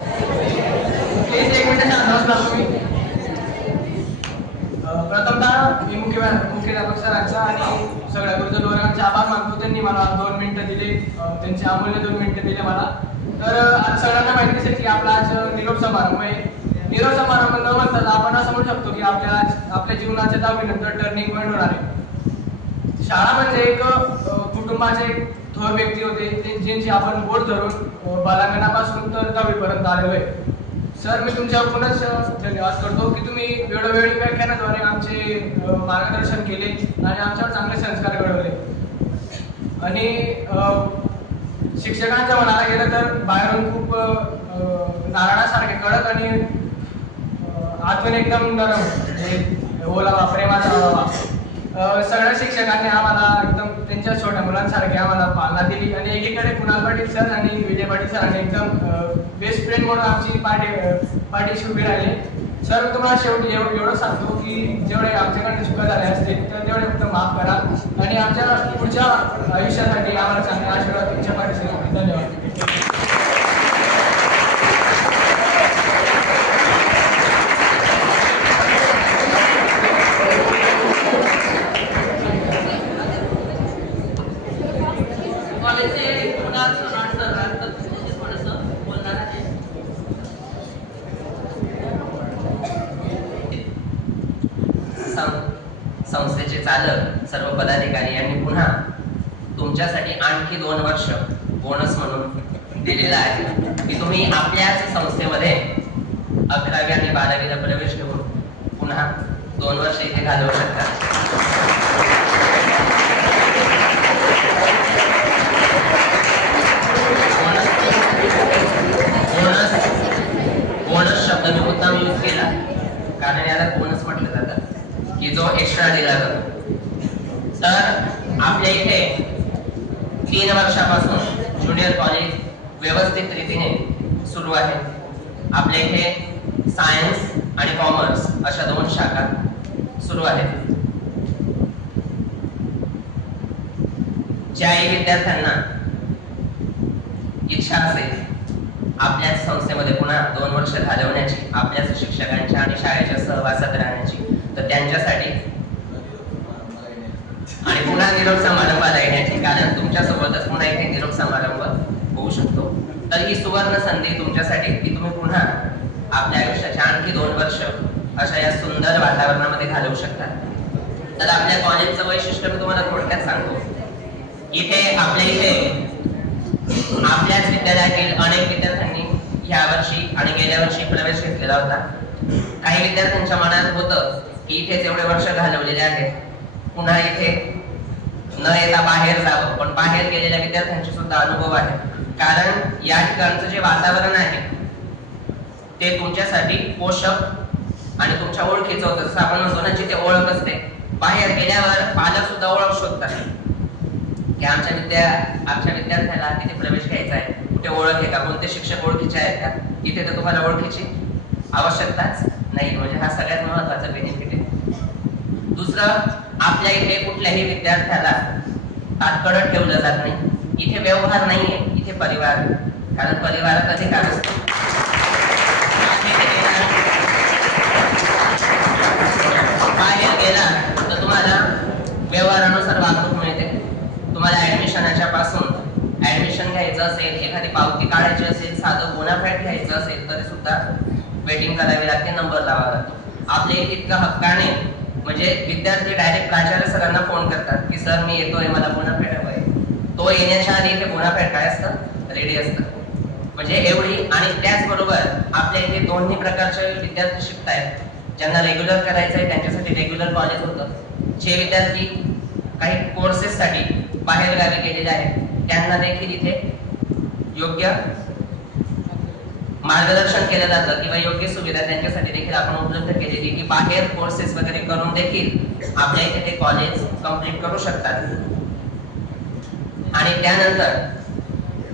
Please एक minute शांत बसा तुम्ही. प्रथमतः मी मुख्याध्यापक सरांचा आणि सगळ्या गुरुजन वर्गांचे आभार मानतो. त्यांनी मला 2 मिनिटं दिले, त्यांचे अमूल्य 2 मिनिटं दिले मला. तर आज सगळ्यांना माहितीच आहे की आपला आज निरोप समारंभ आहे. निरोप समारंभ न म्हणता आपण असं म्हणू शकतो की आपल्या जीवनाच्या 10वी नंतर टर्निंग पॉईंट होणार आहे. शाळा म्हणजे एक कुटुंबाचे थोर व्यक्ती होते, ज्यांची आपण बोट धरून बालंगणापासून तर 10वी पर्यंत आलेलो आहे. सर, मी तुमच्या पुनःच धन्यवाद करतो की तुम्ही वेळोवेळी व्याख्यानाद्वारे आमचे मार्गदर्शन केले आणि आमच्यावर चांगले संस्कार घडवले. आणि शिक्षकांच्या म्हणायला गेलं तर बाहेरून खूप नारळासारखे कडक आणि आतून एकदम नरम, म्हणजे ओलावा, प्रेमाचा ओलावा. सगळ्या शिक्षकांनी आम्हाला एकदम त्यांच्या छोट्या मुलांसारखे आम्हाला पालना दिली. आणि एकीकडे कुणाल पाटील सर आणि विजय पाटील सरांनी एकदम बेस्ट फ्रेंड म्हणून आमची पाठीशी उभी राहिली. सर, तुम्हाला शेवटी एवढं सांगतो की जेवढे आमच्याकडे चुका झाल्या असतील तर तेवढे फक्त माफ करा आणि आमच्या पुढच्या आयुष्यासाठी आम्हाला चांगले आशीर्वाद तुमच्या पाठीशी. धन्यवाद. संस्थेचे चालक, सर्व पदाधिकारी यांनी पुन्हा तुमच्यासाठी आणखी 2 वर्ष बोनस म्हणून दिलेला आहे की तुम्ही आपल्याच संस्थेमध्ये 11वी आणि 12वीला प्रवेश घेऊन पुन्हा 2 वर्ष इथे घालवू शकता. बोनस शब्द मी मुद्दाम यूज केला कारण याला बोनस म्हटलं जातं की जो एक्स्ट्रा दिला जातो. तर आपल्या इथे 3 वर्षापासून ज्युनियर कॉलेज व्यवस्थित रीतीने सुरू आहे. आपल्या इथे सायन्स आणि कॉमर्स अशा 2 शाखा सुरू आहेत. ज्याही विद्यार्थ्यांना इच्छा असेल आपल्याच संस्थेमध्ये पुन्हा 2 वर्ष घालवण्याची, आपल्याच शिक्षकांच्या आणि शाळेच्या सहवासात राहण्याची, तर त्यांच्यासाठी आणि पुन्हा निरोप समारंभाला येण्याची, कारण तुमच्यासोबतच पुन्हा इथे निरोप समारंभ होऊ शकतो. तर ही सुवर्ण संधी तुमच्यासाठी की तुम्ही पुन्हा आपल्या आयुष्याच्या आणखी 2 वर्ष अशा या सुंदर वातावरणामध्ये घालवू शकता. तर आपल्या कॉलेजचं वैशिष्ट्य मी तुम्हाला थोडक्यात सांगतो. इथे आपल्या इथे आपल्याच विद्यालयातील अनेक विद्यार्थ्यांनी या वर्षी आणि गेल्या वर्षी प्रवेश घेतलेला होता. काही विद्यार्थ्यांच्या मनात होतं की इथेच एवढे वर्ष घालवलेले आहेत, पुन्हा इथे न येता बाहेर जावं. पण बाहेर गेलेल्या विद्यार्थ्यांचे सुद्धा अनुभव आहे, कारण या ठिकाणचं जे वातावरण आहे ते तुमच्यासाठी पोषक आणि तुमच्या ओळखीचं होतं. जसं आपण म्हणतो ना, जिथे ओळख असते, बाहेर गेल्यावर पालक सुद्धा ओळख शोधतात की आमच्या विद्यार्थ्याला तिथे प्रवेश घ्यायचा आहे, कुठे ओळख आहे का, कोणते शिक्षक ओळखीचे आहेत का. इथे तर तुम्हाला ओळखीची आवश्यकताच नाही, म्हणजे हा सगळ्यात महत्त्वाचा बेनिफिट आहे. दुसरं, आपल्या इथे कुठल्याही विद्यार्थ्याला ताटकळत ठेवलं जात नाही. इथे व्यवहार नाहीये, इथे परिवार, कारण परिवारात अधिकार असतो. बाहेर गेला तर तुम्हाला व्यवहारानुसार वागणूक मिळते. तुम्हाला ऍडमिशनाच्या पासून ऍडमिशन घ्यायचं असेल, एखादी पावती काढायची असेल, साधं बोनाफाईड घ्यायचं असेल तरी सुद्धा वेटिंग करावी लागते, नंबर लावावा लागतो. आपल्या इथे इतकं हक्काने, म्हणजे विद्यार्थी डायरेक्ट प्राचार्य सरांना फोन करतात की सर मी येतोय, मला बोनाफाईड हवंय. तो येण्याच्या आधी इथे बोनाफाईड काय असतं, रेडी असतं. म्हणजे एवढी. आणि त्याचबरोबर आपल्या इथे दोन्ही प्रकारचे विद्यार्थी शिकतायत. ज्यांना रेग्युलर करायचं आहे त्यांच्यासाठी रेग्युलर कॉलेज होतं. जे विद्यार्थी काही कोर्सेससाठी बाहेर गावी गेलेले आहेत त्यांना देखील इथे योग्य मार्गदर्शन केलं जातं किंवा योग्य सुविधा त्यांच्यासाठी देखील आपण उपलब्ध केलेली की बाहेर कोर्सेस वगैरे करून देखील आपल्या इथे ते कॉलेज कंप्लीट करू शकतात. आणि त्यानंतर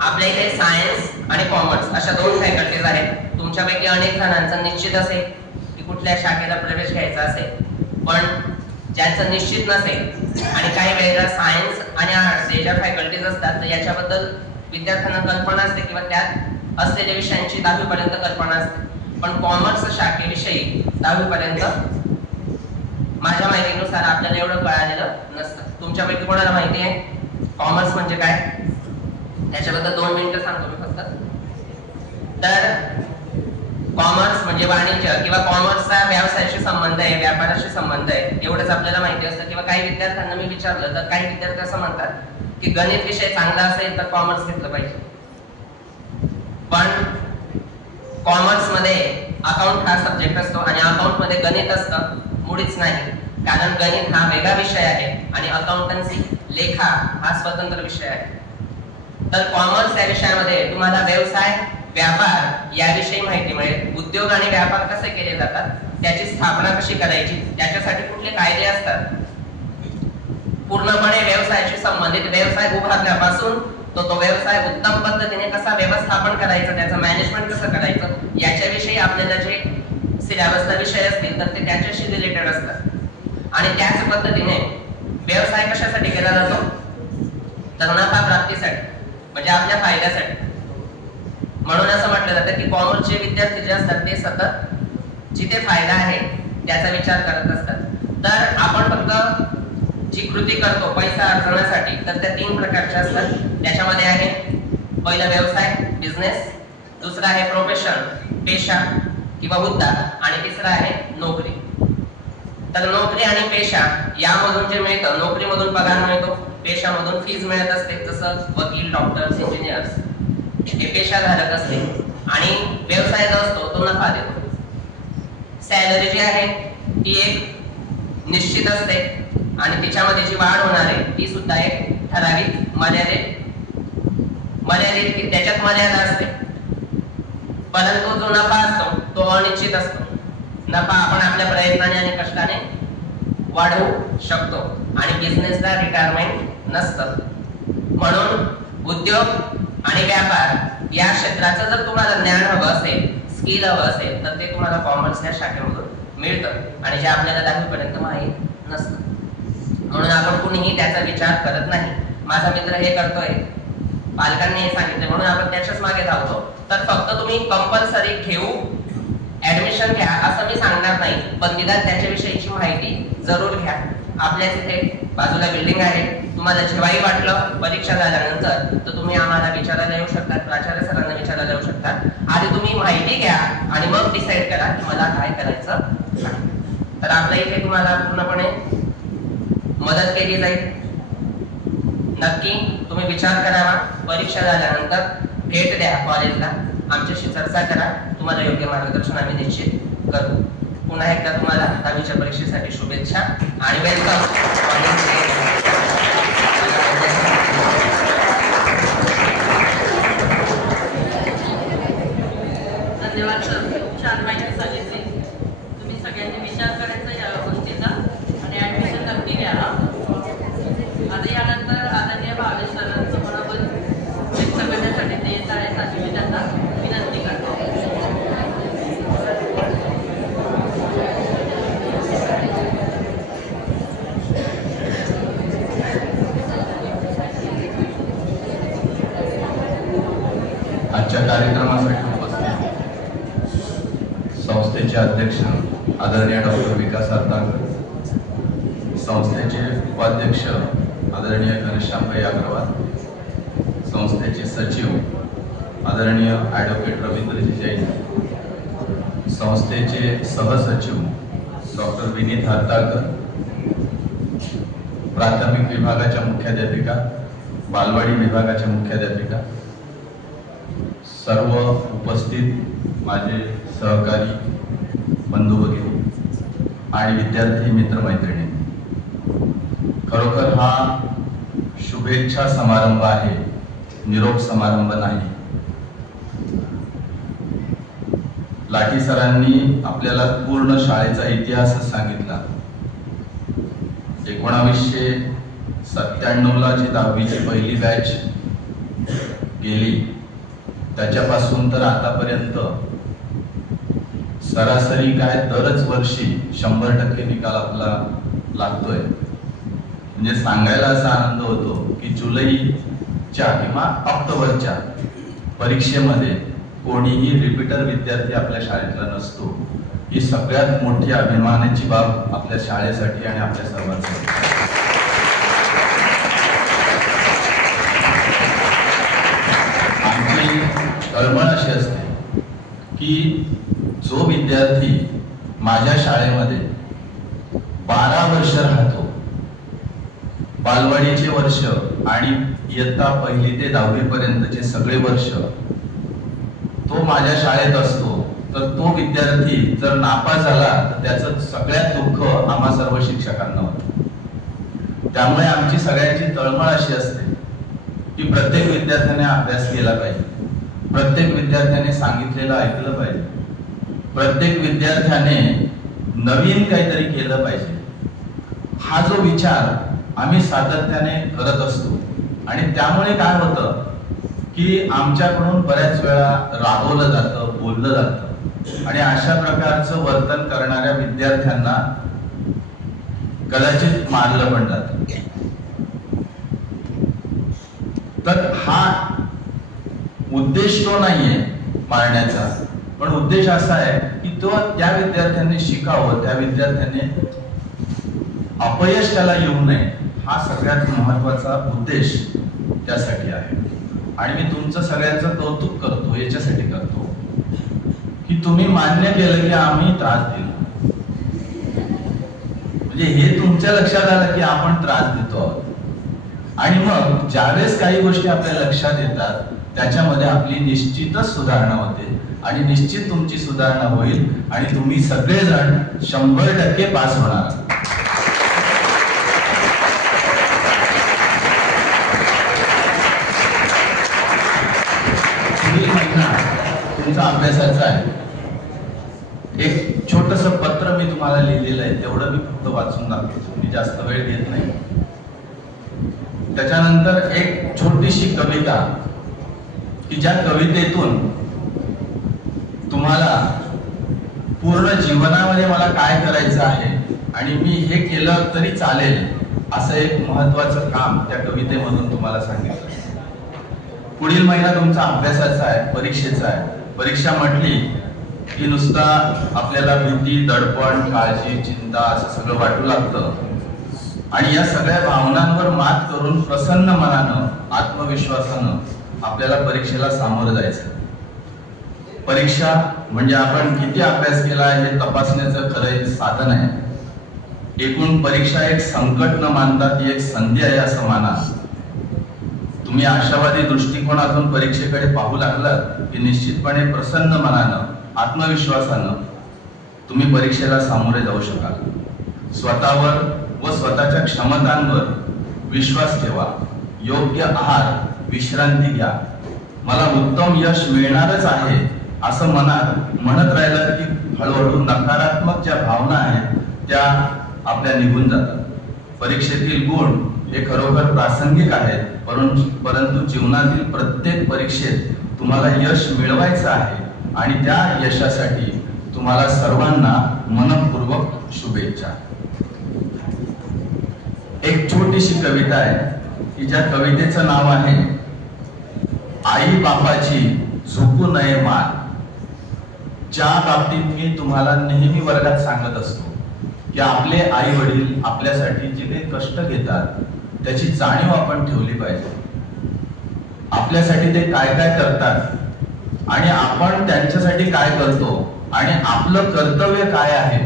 आपल्या इथे सायन्स आणि कॉमर्स अशा 2 फॅकल्टीज आहेत. तुमच्यापैकी अनेक जणांचं निश्चित असेल की कुठल्या शाखेला प्रवेश घ्यायचा असेल, पण ज्यांचं निश्चित नसेल आणि काही वेळेला सायन्स आणि आर्ट्स या ज्या फॅकल्टीज असतात तर याच्याबद्दल विद्यार्थ्यांना कल्पना असते किंवा त्यात असलेल्या विषयांची 10वी पर्यंत कल्पना असते, पण कॉमर्स शाखेविषयी 10वी पर्यंत माझ्या माहितीनुसार आपल्याला एवढं कळालेलं नसतं. तुमच्यापैकी कोणाला माहिती आहे कॉमर्स म्हणजे काय? त्याच्याबद्दल 2 मिनिटं सांगतो मी फक्त. तर कॉमर्स म्हणजे वाणिज्य किंवा कॉमर्सचा व्यवसायाशी संबंध आहे, व्यापाराशी संबंध आहे, एवढंच आपल्याला माहिती असतं. किंवा काही विद्यार्थ्यांना मी विचारलं तर काही विद्यार्थी असं म्हणतात की गणित विषय चांगला असेल तर कॉमर्स घेतलं पाहिजे. पण कॉमर्स मध्ये अकाउंट हा सब्जेक्ट असतो आणि अकाउंट मध्ये गणित असतं मुळीच नाही, कारण गणित हा वेगळा विषय आहे आणि अकाउंटन्सी लेखा हा स्वतंत्र विषय आहे. तर कॉमर्स या विषयामध्ये तुम्हाला व्यवसाय व्यापार याविषयी माहिती मिळेल. उद्योग आणि व्यापार कसे केले जातात, त्याची स्थापना कशी करायची, त्याच्यासाठी कुठले कायदे असतात, पूर्णपणे व्यवसायाशी संबंधित व्यवसाय उभारण्यापासून तो व्यवसाय उत्तम पद्धतीने कसा व्यवस्थापन करायचं, त्याचं मॅनेजमेंट कसं करायचं, याच्याविषयी आपल्याला जे सिलेबसला विषय असतील तर ते त्याच्याशी रिलेटेड असतात. आणि त्याच पद्धतीने व्यवसाय कशासाठी केला जातो, तर नफा प्राप्तीसाठी, म्हणजे आपल्या फायद्यासाठी. म्हणून असं म्हटलं जातं की कॉमर्सचे विद्यार्थी जे असतात ते सतत जिथे फायदा आहे त्याचा विचार करत असतात. तर आपण फक्त जी कृती करतो पैसा अर्जण्यासाठी तर त्या 3 प्रकारच्या असतात. त्याच्यामध्ये आहे पहिला व्यवसाय बिझनेस, दुसरा आहे प्रोफेशन पेशा किंवा हुद्दा, आणि तिसरा आहे नोकरी. तर नोकरी आणि पेशा यामधून जे मिळतं, नोकरीमधून पगार मिळतो, पेशामधून फीज मिळत असते, जसं वकील, डॉक्टर्स, इंजिनियर्स हे पेशाधारक असते. आणि व्यवसाय जो असतो तो नफा देतो. सॅलरी जी आहे ती एक निश्चित असते आणि तिच्यामध्ये जी वाढ होणार आहे ती सुद्धा एक ठराविक मर्यादित त्याच्यात मर्यादा असते. परंतु जो नफा असतो तो अनिश्चित असतो. नफा आपण आपल्या प्रयत्नाने आणि कष्टाने वाढवू शकतो आणि बिझनेसला रिटायरमेंट नसतं. म्हणून उद्योग आणि व्यापार या क्षेत्राचं जर तुम्हाला ज्ञान हवं असेल, स्किल हवं असेल तर ते तुम्हाला कॉमर्स या शाखेमधून मिळतं आणि जे आपल्याला 10वी पर्यंत माहीत नसतं. म्हणून आपण कुणीही त्याचा विचार करत नाही. माझा मित्र हे करतोय, पालकांनी हे सांगितले म्हणून आपण त्याच्याच मागे धावतो. तर फक्त तुम्ही कंपल्सरी घेऊ, ऍडमिशन घ्या असं मी सांगणार नाही, पण निदान त्याच्याविषयीची माहिती जरूर घ्या. आपल्या इथे बाजूला बिल्डिंग आहे, तुम्हाला जेव्हाही वाटलं परीक्षा झाल्यानंतर तर तुम्ही आम्हाला विचारायला येऊ शकता, प्राचार्य सरांना विचारायला येऊ शकता. आधी तुम्ही माहिती घ्या आणि मग डिसाईड करा की मला काय करायचं. तर आपल्या इथे तुम्हाला पूर्णपणे मदत केली जाईल. नक्की तुम्ही विचार करावा. परीक्षा झाल्यानंतर भेट द्या कॉलेजला, आमच्याशी चर्चा करा, तुम्हाला योग्य मार्गदर्शन आम्ही निश्चित करू. पुन्हा एकदा तुम्हाला 10वीच्या परीक्षेसाठी शुभेच्छा आणि वेलकम. धन्यवाद सर, खूप छान माहिती सांगितली. तुम्ही सगळ्यांनी विचार करायचा या गोष्टीचा आणि ऍडमिशन नक्की घ्या. आता यानंतर आदरणीय भावेश सरांचं मनोबल व्यक्त करण्यासाठी ते येत आहे, मी त्यांना विनंती करतो. आजच्या कार्यक्रमासाठी उपस्थित संस्थेचे अध्यक्ष आदरणीय डॉक्टर विकास हरताळकर, संस्थेचे उपाध्यक्ष आदरणीय घनश्यामभाई अग्रवाल, संस्थेचे सचिव आदरणीय ॲडव्होकेट रवींद्रजी जैन, संस्थेचे सहसचिव डॉक्टर विनीत हरताळकर, प्राथमिक विभागाच्या मुख्याध्यापिका, बालवाडी विभागाच्या मुख्याध्यापिका, सर्व उपस्थित माझे सहकारी बंधू भगिनी आणि विद्यार्थी मित्रमैत्रिणी, खरोखर हा शुभेच्छा समारंभ आहे, निरोप समारंभ नाही. लाठी सरांनी आपल्याला पूर्ण शाळेचा इतिहासच सांगितला. 1997 ला जी 10वीची पहिली बॅच गेली त्याच्यापासून तर आतापर्यंत सरासरी काय दरच वर्षी 100% निकाल आपला लागतोय. म्हणजे सांगायला असा आनंद होतो की जुलैच्या किंवा ऑक्टोबरच्या परीक्षेमध्ये कोणीही रिपीटर विद्यार्थी आपल्या शाळेतला नसतो, ही सगळ्यात मोठी अभिमानाची बाब आपल्या शाळेसाठी आणि आपल्या सर्वांसाठी. आमची तळमळ अशी असते की जो विद्यार्थी माझ्या शाळेमध्ये 12 वर्ष राहतो, बालवाडीचे वर्ष आणि इयत्ता 1ली ते 10वी पर्यंतचे सगळे वर्ष तो माझ्या शाळेत असतो, तर तो विद्यार्थी जर नापास झाला तर त्याचं सगळ्यात दुःख आम्हा सर्व शिक्षकांना होतं. त्यामुळे आमची सगळ्यांची तळमळ अशी असते की प्रत्येक विद्यार्थ्याने अभ्यास केला पाहिजे, प्रत्येक विद्यार्थ्याने सांगितलेलं ऐकलं पाहिजे, प्रत्येक विद्यार्थ्याने नवीन काहीतरी केलं पाहिजे. हा जो विचार आम्ही सातत्याने करत असतो आणि त्यामुळे काय होतं की आमच्याकडून बऱ्याच वेळा रागवलं जातं, बोललं जातं आणि अशा प्रकारचं वर्तन करणाऱ्या विद्यार्थ्यांना कदाचित मारलं पण जातं. तर हा उद्देश तो नाहीये मारण्याचा, पण उद्देश असा आहे की तो त्या विद्यार्थ्यांनी शिकावं, त्या विद्यार्थ्यांनी अपयश त्याला येऊ नये, हा सगळ्यात महत्वाचा उद्देश त्यासाठी आहे. आणि मी तुमचं सगळ्यांचं कौतुक करतो, याच्यासाठी करतो की तुम्ही मान्य केलं की आम्ही त्रास दिला. म्हणजे हे तुमच्या लक्षात आलं की आपण त्रास देतो आहोत आणि मग ज्यावेळेस काही गोष्टी आपल्या लक्षात येतात त्याच्यामध्ये आपली निश्चितच सुधारणा होते आणि निश्चित तुमची सुधारणा होईल आणि तुम्ही सगळेजण 100% पास होणार. तुमचा अभ्यासाचा आहे. एक छोटस पत्र मी तुम्हाला लिहिलेलं आहे, तेवढं मी फक्त वाचून दाखवतो, मी जास्त वेळ घेत नाही. त्याच्यानंतर एक छोटीशी कविता की ज्या कवितेतून तुम्हाला पूर्ण जीवनामध्ये मला काय करायचं आहे आणि मी हे केलं तरी चालेल असं एक महत्वाचं काम त्या कवितेमधून तुम्हाला सांगितलं. पुढील महिना तुमचा अभ्यासाचा आहे, परीक्षेचा आहे. परीक्षा म्हटली की नुसता आपल्याला भीती, दडपण, काळजी, चिंता असं सगळं वाटू लागतं आणि या सगळ्या भावनांवर मात करून प्रसन्न मनानं, आत्मविश्वासानं आपल्याला परीक्षेला सामोरं जायचं. परीक्षा म्हणजे आपण किती अभ्यास केला हे तपासण्याचं खरं एक साधन आहे. एकूण परीक्षा एक संकट न मानता ती एक संधी आहे असं माना. तुम्ही आशावादी दृष्टिकोनातून परीक्षेकडे पाहू लागलात की निश्चितपणे प्रसन्न मनानं, आत्मविश्वासानं तुम्ही परीक्षेला सामोरे जाऊ शकाल. स्वतःवर व स्वतःच्या क्षमतांवर विश्वास ठेवा, योग्य आहार, विश्रांती घ्या. मला उत्तम यश मिळणारच आहे असं मनात म्हणत राहिलं की हळूहळू नकारात्मक ज्या भावना आहेत त्या आपल्या निघून जातात. परीक्षेतील गुण हे खरोखर प्रासंगिक आहेत, परंतु जीवनातील प्रत्येक परीक्षेत तुम्हाला यश मिळवायचं आहे आणि त्या यशासाठी तुम्हाला सर्वांना मनपूर्वक शुभेच्छा. एक छोटीशी कविता आहे की ज्या कवितेचं नाव आहे आई बापाची झुकू नये मान. ज्या बाबतीत मी तुम्हाला नेहमी वर्गात सांगत असतो की आपले आई वडील आपल्यासाठी जे काही कष्ट घेतात त्याची जाणीव आपण ठेवली पाहिजे. आपल्यासाठी ते काय काय करतात आणि आपण त्यांच्यासाठी काय करतो आणि आपलं कर्तव्य काय आहे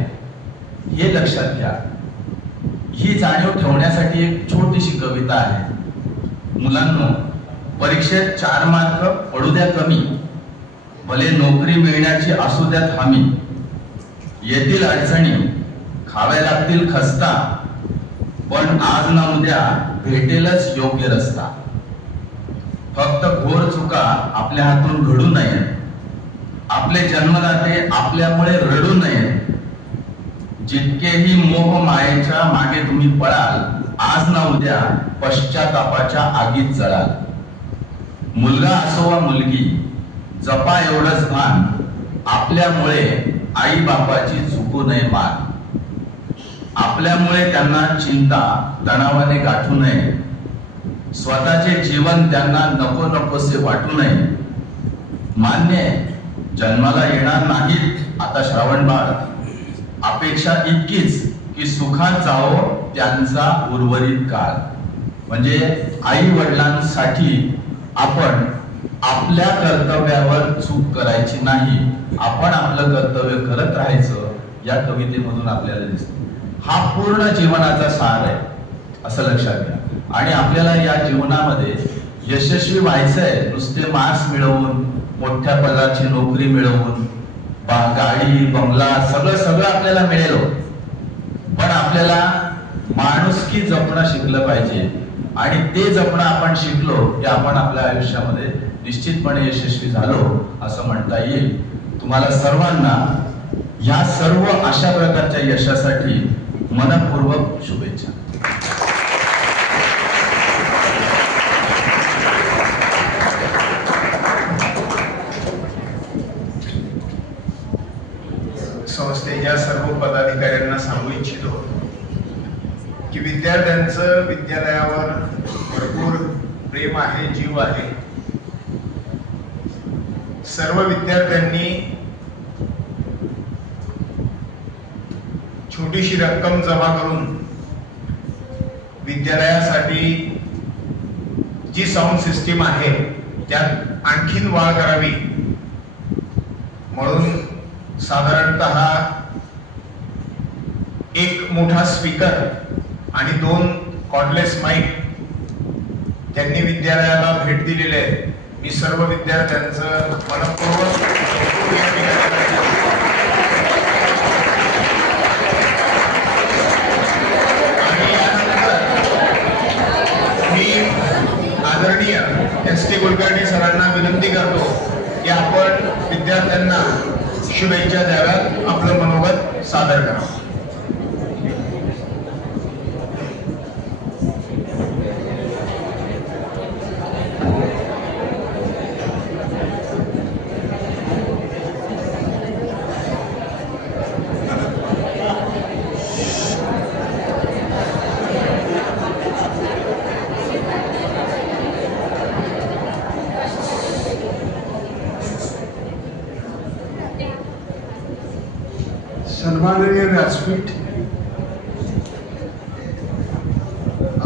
हे लक्षात घ्या. ही जाणीव ठेवण्यासाठी एक छोटीशी कविता आहे. मुलांनो, परीक्षेत 4 मार्क पडू द्या कमी, भले नोकरी मिळण्याची असू द्यात हमी. येतील अडचणी, खाव्या लागतील खस्ता, पण आज ना उद्या भेटेलच योग्य रस्ता. फक्त घोर चुका आपल्या हातून घडू नये, आपले जन्मदाते आपल्यामुळे रडू नये. जितकेही मोह मायेच्या मागे तुम्ही पळाल, आज ना उद्या पश्चातापाच्या आगीत जळाल. मुलगा असो वा मुलगी, जपा एवढंच भान, आपल्यामुळे आई बापाची चुकू नये मान. आपल्यामुळे त्यांना चिंता तणावाने गाठू नये, स्वतःचे जीवन त्यांना नको नकोसे वाटू नये. मान्य आहे, जन्माला येणार नाहीत आता श्रावण बाळ. अपेक्षा इतकीच की सुखात जावो त्यांचा उर्वरित काळ. म्हणजे आई वडिलांसाठी आपण आपल्या कर्तव्यावर चूक करायची नाही, आपण आपलं कर्तव्य करत राहायचं. या कवितेमधून आपल्याला दिसतं हा पूर्ण जीवनाचा सार आहे असं लक्षात घ्या. आणि आपल्याला या जीवनामध्ये यशस्वी व्हायचंय. नुसते मार्क्स मिळवून, मोठ्या पदाची नोकरी मिळवून, गाडी बंगला सगळं आपल्याला मिळेल, पण आपल्याला माणुसकी जपणं शिकलं पाहिजे. आणि ते जपणं आपण शिकलो की आपण आपल्या आयुष्यामध्ये निश्चितपणे यशस्वी झालो असं म्हणता येईल. तुम्हाला सर्वांना या सर्व अशा प्रकारच्या यशासाठी मनपूर्वक शुभेच्छा. संस्थेच्या सर्व पदाधिकाऱ्यांना सांगू इच्छितो की विद्यार्थ्यांचं विद्यालयावर भरपूर प्रेम आहे, जीव आहे. सर्व विद्यार्थ्यांनी छोटीशी रक्कम जमा करून विद्यालयासाठी जी साऊंड सिस्टीम आहे त्यात आणखीन वाढ करावी म्हणून साधारणतः एक मोठा स्पीकर आणि 2 कॉर्डलेस माईक त्यांनी विद्यालयाला भेट दिलेली आहे. मी सर्व विद्यार्थ्यांचं मनपूर्वक आणि यानंतर मी आदरणीय SD कुलकर्णी सरांना विनंती करतो की आपण विद्यार्थ्यांना शुभेच्छा द्याव्यात, आपलं मनोगत सादर करावं. सन्माननीय व्यासपीठ,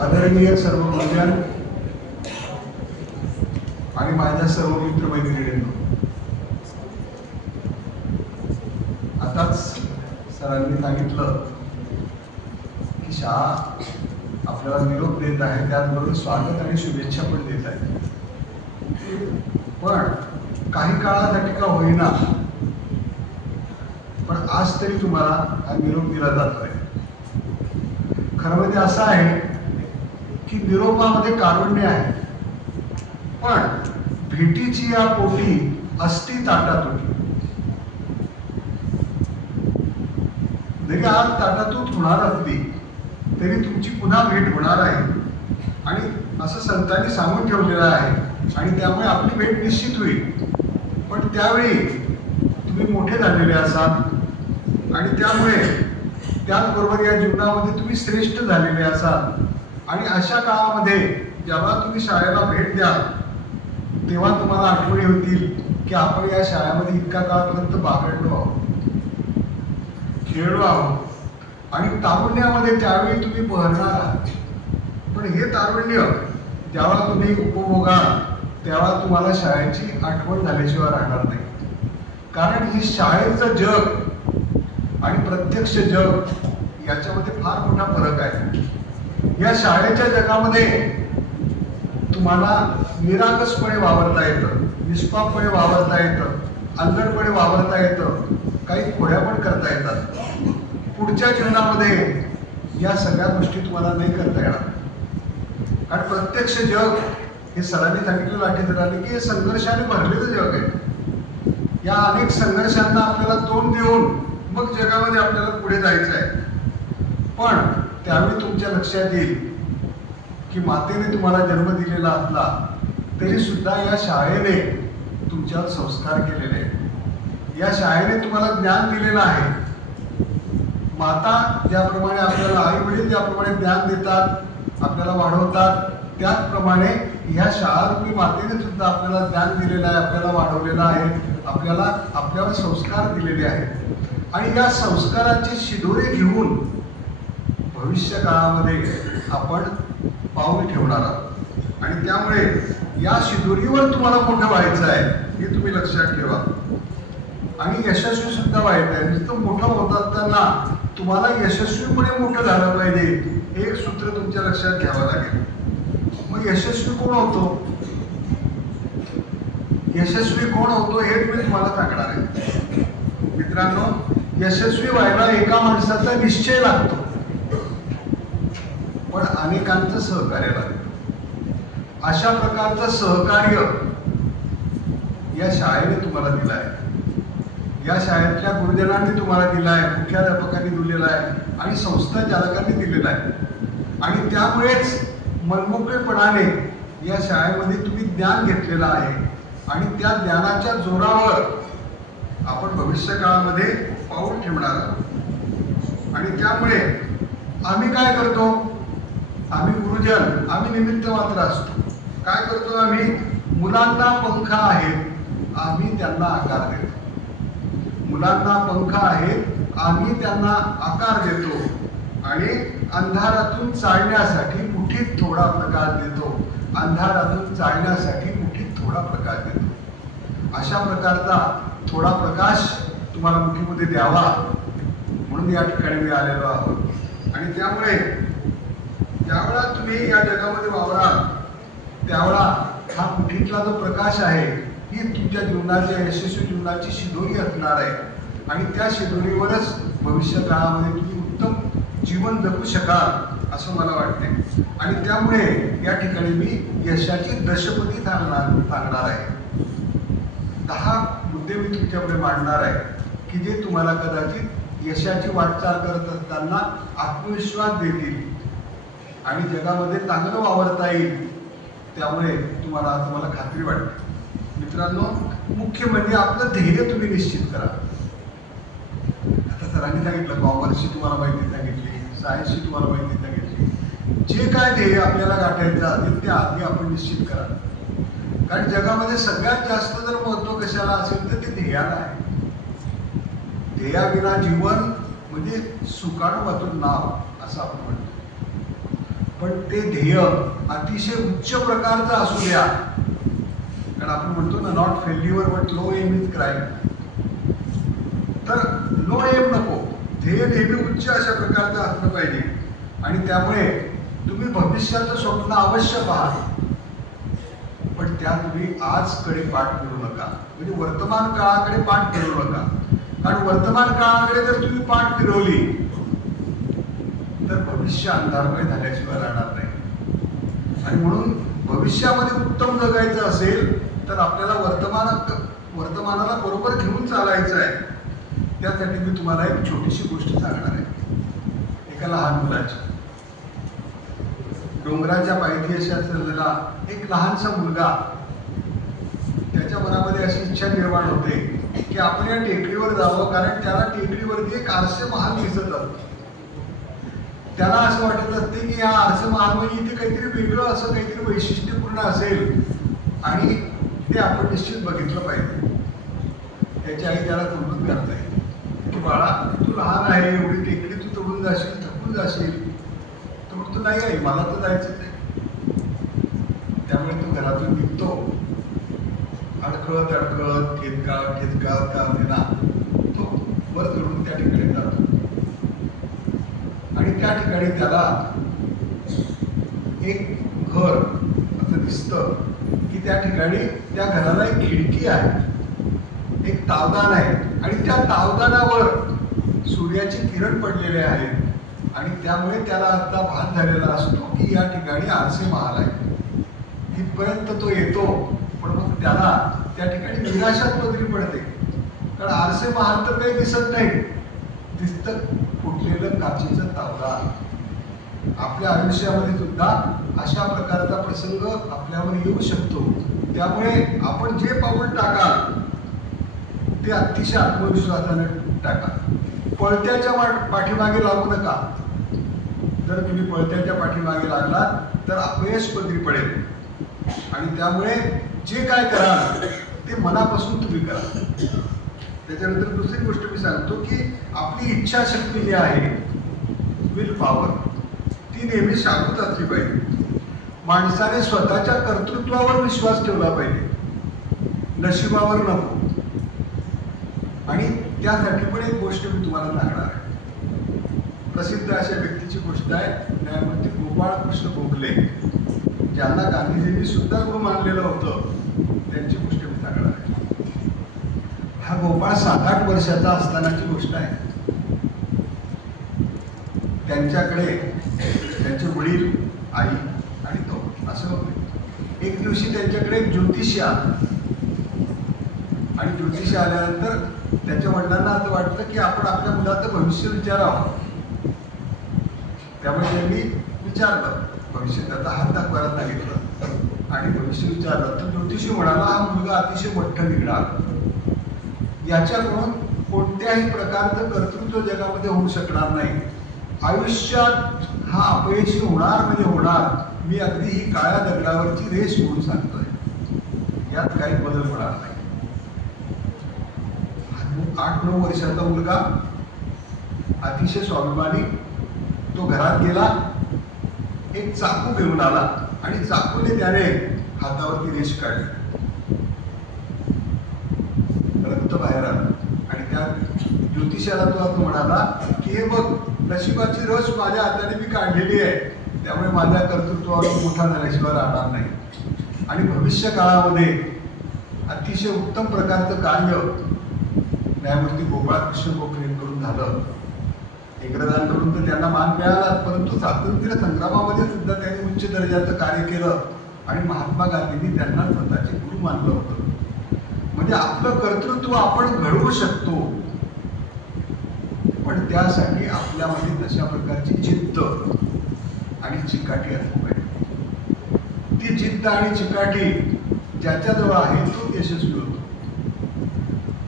आदरणीय सर्व गुरुजन आणि माझ्या सर्व मित्रमैत्रिणींनो, आताच सरांनी सांगितलं की शाळा आपल्याला निरोप देत आहे, त्याचबरोबर स्वागत आणि शुभेच्छा पण देत आहे. पण काही काळासाठी का होईना पण आज तरी तुम्हाला हा निरोप दिला जातोय. खरं म्हणजे असं आहे की निरोपामध्ये कारुण्य आहे, पण भेटीची या पोटी असती ताटातूट. जरी आज ताटातूट होणार असली तरी तुमची पुन्हा भेट होणार आहे आणि असं संतांनी सांगून ठेवलेलं आहे आणि त्यामुळे आपली भेट निश्चित होईल. पण त्यावेळी तुम्ही मोठे झालेले असाल आणि त्यामुळे त्याचबरोबर या जीवनामध्ये तुम्ही श्रेष्ठ झालेले असाल आणि अशा काळामध्ये जेव्हा तुम्ही शाळेला भेट द्याल तेव्हा तुम्हाला आठवणी होतील की आपण या शाळेमध्ये इतका काळापर्यंत बागडलो आहोत, खेळलो आहोत आणि तारुण्यामध्ये त्यावेळी तुम्ही बहरणार आहात. पण हे तारुण्य जेव्हा तुम्ही उपभोगाल तेव्हा तुम्हाला शाळेची आठवण झाल्याशिवाय राहणार नाही. कारण हे शाळेचं जग आणि प्रत्यक्ष जग याच्यामध्ये फार मोठा फरक आहे. या शाळेच्या जगामध्ये तुम्हाला निरागसपणे वावरता येतं, निष्पापपणे वावरता येतं, अल्लडपणे वावरता येतं, काही खोड्या पण करता येतात. पुढच्या जीवनामध्ये या सगळ्या गोष्टी तुम्हाला नाही करता येणार. कारण प्रत्यक्ष जग हे सरांनी सांगितलं लाठीधराने की हे संघर्षाने भरलेलं जग आहे. या अनेक संघर्षांना आपल्याला तोंड देऊन मग जगामध्ये आपल्याला पुढे जायचं आहे. पण त्यावेळी तुमच्या लक्षात येईल की मातेने तुम्हाला जन्म दिलेला असला तरी सुद्धा या शाळेने तुमच्यावर संस्कार केलेले आहेत. या शाळेने तुम्हाला ज्ञान दिलेलं आहे. माता ज्याप्रमाणे आपल्याला आई वडील ज्याप्रमाणे ज्ञान देतात, आपल्याला वाढवतात, त्याचप्रमाणे ह्या शाळारूपी मातेने सुद्धा आपल्याला ज्ञान दिलेलं आहे, आपल्याला वाढवलेलं आहे, आपल्यावर संस्कार दिलेले आहेत आणि या संस्काराची शिदोरी घेऊन भविष्य काळामध्ये आपण पाऊल ठेवणार आहोत आणि त्यामुळे या शिदोरीवर तुम्हाला मोठं व्हायचं आहे हे तुम्ही लक्षात ठेवा आणि यशस्वी सुद्धा व्हायचं आहे. नुसतं मोठं होत असताना तुम्हाला यशस्वीपणे मोठं झालं पाहिजे हे एक सूत्र तुमच्या लक्षात घ्यावं लागेल. मग यशस्वी कोण होतो, यशस्वी कोण होतो हे मी तुम्हाला सांगणार आहे. मित्रांनो, यशस्वी व्हायला एका माणसाचा निश्चय लागतो पण अनेकांचं सहकार्य लागतं. अशा प्रकारचं सहकार्य या शाळेने तुम्हाला दिलं आहे, या शाळेतल्या गुरुजनांनी तुम्हाला दिला आहे, मुख्याध्यापकांनी दिलेला आहे आणि संस्था चालकांनी दिलेला आहे आणि त्यामुळेच मनमोकळेपणाने या शाळेमध्ये तुम्ही ज्ञान घेतलेलं आहे आणि त्या ज्ञानाच्या जोरावर आपण भविष्य काळामध्ये पाऊल ठेवणार आहोत. आणि त्यामुळे आम्ही काय करतो, आम्ही गुरुजन आम्ही निमित्त मात्र असतो. काय करतो आम्ही, मुलांना पंख आहेत आम्ही त्यांना आकार देतो, मुलांना पंख आहेत आम्ही त्यांना आकार देतो आणि अंधारातून चालण्यासाठी मुठीत थोडा प्रकाश देतो, अंधारातून चालण्यासाठी मुठीत थोडा प्रकाश देतो. अशा प्रकारचा थोडा प्रकाश तुम्हाला मुठीमध्ये द्यावा म्हणून या ठिकाणी मी आलेलो आहोत. आणि त्यामुळे ज्यावेळा तुम्ही या जगामध्ये वावराल त्यावेळा हा मुठीतला जो प्रकाश आहे ही तुमच्या जीवनाच्या यशस्वी जीवनाची शिदोरी असणार आहे आणि त्या शिदोरीवरच भविष्य काळामध्ये तुम्ही उत्तम जीवन जगू शकाल असं मला वाटते. आणि त्यामुळे या ठिकाणी मी यशाची दशपदी सांगणार आहे. 10 मुद्दे मी तुमच्यापुढे मांडणार आहे की जे तुम्हाला कदाचित यशाची वाटचाल करत असताना आत्मविश्वास देतील आणि जगामध्ये चांगलं वावरता येईल. त्यामुळे तुम्हाला खात्री वाटते. मित्रांनो, मुख्य म्हणजे आपलं ध्येय तुम्ही निश्चित करा. आता सरांनी सांगितलं कॉमर्सची तुम्हाला माहिती सांगितली, सायन्सची तुम्हाला माहिती सांगितली. जे काय ध्येय आपल्याला गाठायचं असेल ते आधी आपण निश्चित करा. कारण जगामध्ये सगळ्यात जास्त जर महत्व कशाला असेल तर ते ध्येयाला आहे. ध्येयाविना जीवन म्हणजे सुकाणू वाचून नाव असं आपण म्हणतो. पण ते ध्येय अतिशय उच्च प्रकारचं असू द्या. कारण आपण म्हणतो ना, not failure but low aim is crime. तर लो एम नको, ध्येय नेहमी उच्च अशा प्रकारचं असलं पाहिजे. आणि त्यामुळे तुम्ही भविष्याचं स्वप्न अवश्य पहा पण त्या तुम्ही आजकडे पाठ करू नका, म्हणजे वर्तमान काळाकडे पाठ फिरवू नका. कारण वर्तमान काळाकडे जर तुम्ही पाठ फिरवली तर भविष्य अंधारमय झाल्याशिवाय राहणार नाही. आणि म्हणून भविष्यामध्ये उत्तम जगायचं असेल तर आपल्याला वर्तमानाला बरोबर घेऊन चालायचं आहे. त्यासाठी मी तुम्हाला एक छोटीशी गोष्ट सांगणार आहे. एका लहान मुलाची, डोंगराच्या पायथी अशा चाललेला एक लहानसा मुलगा, त्याच्या मनामध्ये अशी इच्छा निर्माण होते की आपण या टेकडीवर जावं. कारण त्याला टेकडीवरती एक आरसे महाल दिसत असतो. त्याला असं वाटत असते की या आरसे महाल म्हणजे इथे काहीतरी वेगळं असं काहीतरी वैशिष्ट्यपूर्ण असेल आणि ते आपण निश्चित बघितलं पाहिजे. त्याची आई त्याला समजूत करता येईल की बाळा, तू लहान आहे, एवढी टेकडी तू चढून जाशील, थकून जाशील. तो म्हणतो नाही आई, मला तर जायचंच आहे. त्यामुळे तो घरातून निघतो, अडखळत अडखळत खेदकात का ना तो वर चढून त्या ठिकाणी जातो. आणि त्या ठिकाणी त्याला एक घर असं दिसतं की त्या ठिकाणी त्या घराला एक खिडकी आहे, एक तावदान आहे आणि त्या तावदानावर सूर्याचे किरण पडलेले आहेत आणि त्यामुळे त्याला आता भान झालेला असतो की या ठिकाणी आरसे महाल आहे. तिथपर्यंत तो येतो पण मग त्याला त्या ठिकाणी निराशाच पदरी पडते. कारण आरसे महाल तर काही दिसत नाही, दिसतं फुटलेलं काचेचं तावदान. आपल्या आयुष्यामध्ये सुद्धा अशा प्रकारचा प्रसंग आपल्यावर येऊ शकतो. त्यामुळे आपण जे पाऊल टाकाल ते अतिशय आत्मविश्वासाने टाका. पळत्याच्या पाठीमागे लागू नका. जर तुम्ही पळत्याच्या पाठीमागे लागलात तर अपयश पदरी पडेल. आणि त्यामुळे जे काय कराल ते मनापासून तुम्ही करा. त्याच्यानंतर दुसरी गोष्ट मी सांगतो की आपली इच्छाशक्ती जी आहे, विल पॉवर, ती नेहमी शाबूत असली पाहिजे. माणसाने स्वतःच्या कर्तृत्वावर विश्वास ठेवला पाहिजे, नशिबावर नको. आणि त्यासाठी पण एक गोष्ट मी तुम्हाला सांगणार आहे. प्रसिद्ध अशा व्यक्तीची गोष्ट आहे, न्यायमूर्ती गोपाळकृष्ण गोखले, ज्यांना गांधीजींनी सुद्धा गुरु मानलेलं होतं, त्यांची गोष्ट मी सांगणार आहे. हा गोपाळ 7-8 वर्षाचा असतानाची गोष्ट आहे. त्यांच्याकडे त्यांचे वडील, आई आणि तो असं होते. एक दिवशी त्यांच्याकडे एक ज्योतिषी आला आणि ज्योतिषी आल्यानंतर त्याच्या वडिलांना असं वाटतं की आपण आपल्या मुलाचं भविष्य विचारावं. त्यामुळे त्यांनी विचारलं भविष्य, त्याचा हात दाखवायला सांगितलं आणि भविष्य विचारलं. तर ज्योतिषी म्हणाला, हा मुलगा अतिशय मोठ निघणार, याच्याकडून कोणत्याही प्रकारचं कर्तृत्व जगामध्ये होऊ शकणार नाही, आयुष्यात हा अपयशी होणार म्हणजे होणार. मी अगदी ही काळ्या दगडावरची रेष म्हणून सांगतोय, यात काही बदल होणार नाही. 8-9 वर्षाचा मुलगा अतिशय स्वाभिमानी, तो घरात गेला, एक चाकू घेऊन आला आणि चाकूने त्याने हातावरती रेष काढली, रक्त बाहेर आलं. आणि त्या ज्योतिषाला तो असं म्हणाला की हे बघ, नशिबाची रस माझ्या हाताने मी काढलेली आहे, त्यामुळे माझ्या कर्तृत्वावर मोठा झाल्याशिवाय राहणार नाही. आणि भविष्य काळामध्ये अतिशय उत्तम प्रकारचं कार्य न्यायमूर्ती गोपाळकृष्ण गोखलेंकडून झालं. इंग्रजांकडून तर त्यांना मान मिळाला, परंतु स्वातंत्र्य संग्रामामध्ये सुद्धा त्यांनी उच्च दर्जाचं कार्य केलं आणि महात्मा गांधींनी त्यांना स्वतःचे गुरु मानलं होतं. म्हणजे आपलं कर्तृत्व आपण घडवू शकतो, पण त्यासाठी आपल्यामध्ये तशा प्रकारची जिद्द आणि चिकाटी असली पाहिजे. ती जिद्द आणि चिकाटी ज्याच्याजवळ आहे तो यशस्वी होतो.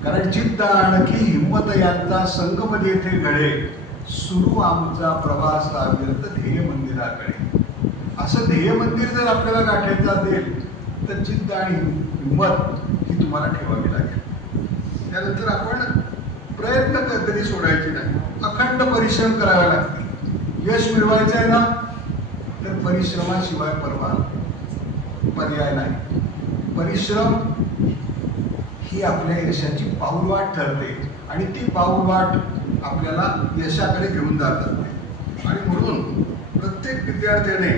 कारण जिद्द आणखी हिंमत यांचा संगम जेथे घडे, सुरू आमचा प्रवास व्यर्थ ध्येय मंदिराकडे. असं ध्येय मंदिर जर आपल्याला गाठायचं असेल तर जिद्द आणि हिंमत ही तुम्हाला ठेवावी लागेल. त्यानंतर आपण प्रयत्न कधी सोडायचे नाही, अखंड परिश्रम करावे लागतील. यश मिळवायचं आहे ना, तर परिश्रमाशिवाय पर्याय नाही. परिश्रम ही आपल्या यशाची पाऊलवाट ठरते आणि ती पाऊलवाट आपल्याला यशाकडे घेऊन जात असते. आणि म्हणून प्रत्येक विद्यार्थ्याने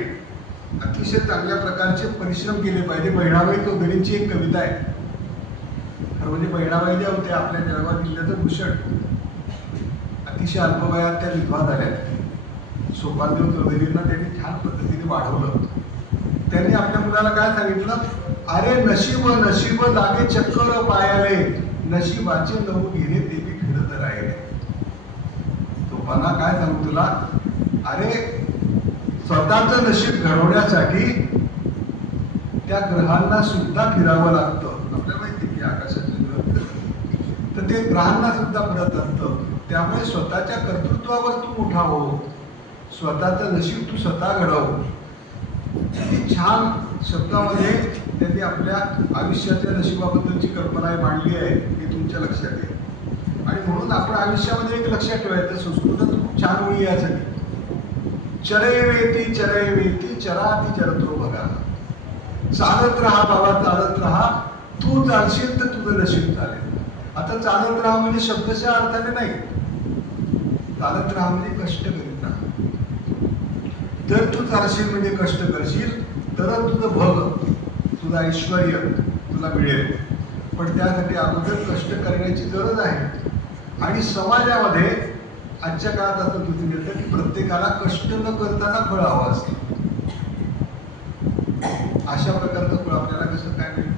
अतिशय चांगल्या प्रकारचे परिश्रम केले पाहिजे. बहिणाबाई चौधरींची एक कविता आहे. म्हणजे बहिणाबाई ज्या होत्या आपल्या जळगाव जिल्ह्याचं भूषण, अतिशय अल्पवयात त्या विधवा झाल्या. सोपानदेव चौधरींना त्यांनी छान पद्धतीने वाढवलं. त्यांनी आपल्या मुलाला काय सांगितलं, अरे नशीब नशीब लागे चक्कर पायाले, नशिबाचे नऊ घेणे ते बी फिरत राहिले. सोपाना काय सांगू तुला, अरे स्वतःचं नशीब घडवण्यासाठी त्या ग्रहांना सुद्धा फिरावं लागतं. आपल्याला माहिती की आकाशाचे ग्रह, तर ते ग्रहांना सुद्धा फिरत असतं. त्यामुळे स्वतःच्या कर्तृत्वावर तू मोठा हो, स्वतःचं नशीब तू स्वतः घडव. किती छान शब्दामध्ये त्यांनी आपल्या आयुष्याच्या नशिबाबद्दलची कल्पना मांडली आहे, हे तुमच्या लक्षात येईल. आणि म्हणून आपण आयुष्यामध्ये एक लक्षात ठेवायचं, संस्कृतात खूप छान ओळी यासाठी, चरैवेती चरैवेती चराती चरतो बघा. चालत राहा बाबा, चालत राहा, तू चालशील तर तुझं नशीब चालेल. आता चालत राहा म्हणजे शब्दशः अर्थाने नाही, चालत राहा म्हणजे कष्ट करीत राहा. जर तू चालशील म्हणजे कष्ट करशील तरच तुझं भोग, तुझं ऐश्वर तुला मिळेल. पण त्यासाठी अगोदर कष्ट करण्याची गरज आहे. आणि समाजामध्ये आजच्या काळात असं दिसून येतं की प्रत्येकाला कष्ट न करताना फळ हवं असतं. अशा प्रकारचं फळ आपल्याला कसं काय मिळेल?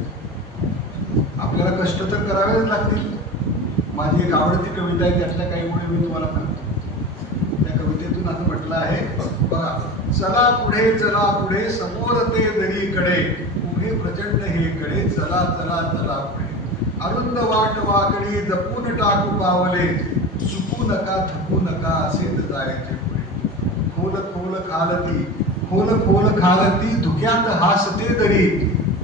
आपल्याला कष्ट तर करावेच लागतील. माझी एक आवडती कविता आहे, त्यातल्या काही ओळी मी तुम्हाला सांगतो. त्या कवितेतून असं म्हटलं आहे बघा, चला पुढे समोर ते दरीकडे, उभे प्रचंड हे कडे, चला चला चला पुढे. अरुंद वाट वाकडी जपून टाकू पावले, चुकू नका थकू नका असेच जायचे पुढे. खोल खोल खालती खोल खोल खालती धुक्यात हासते दरी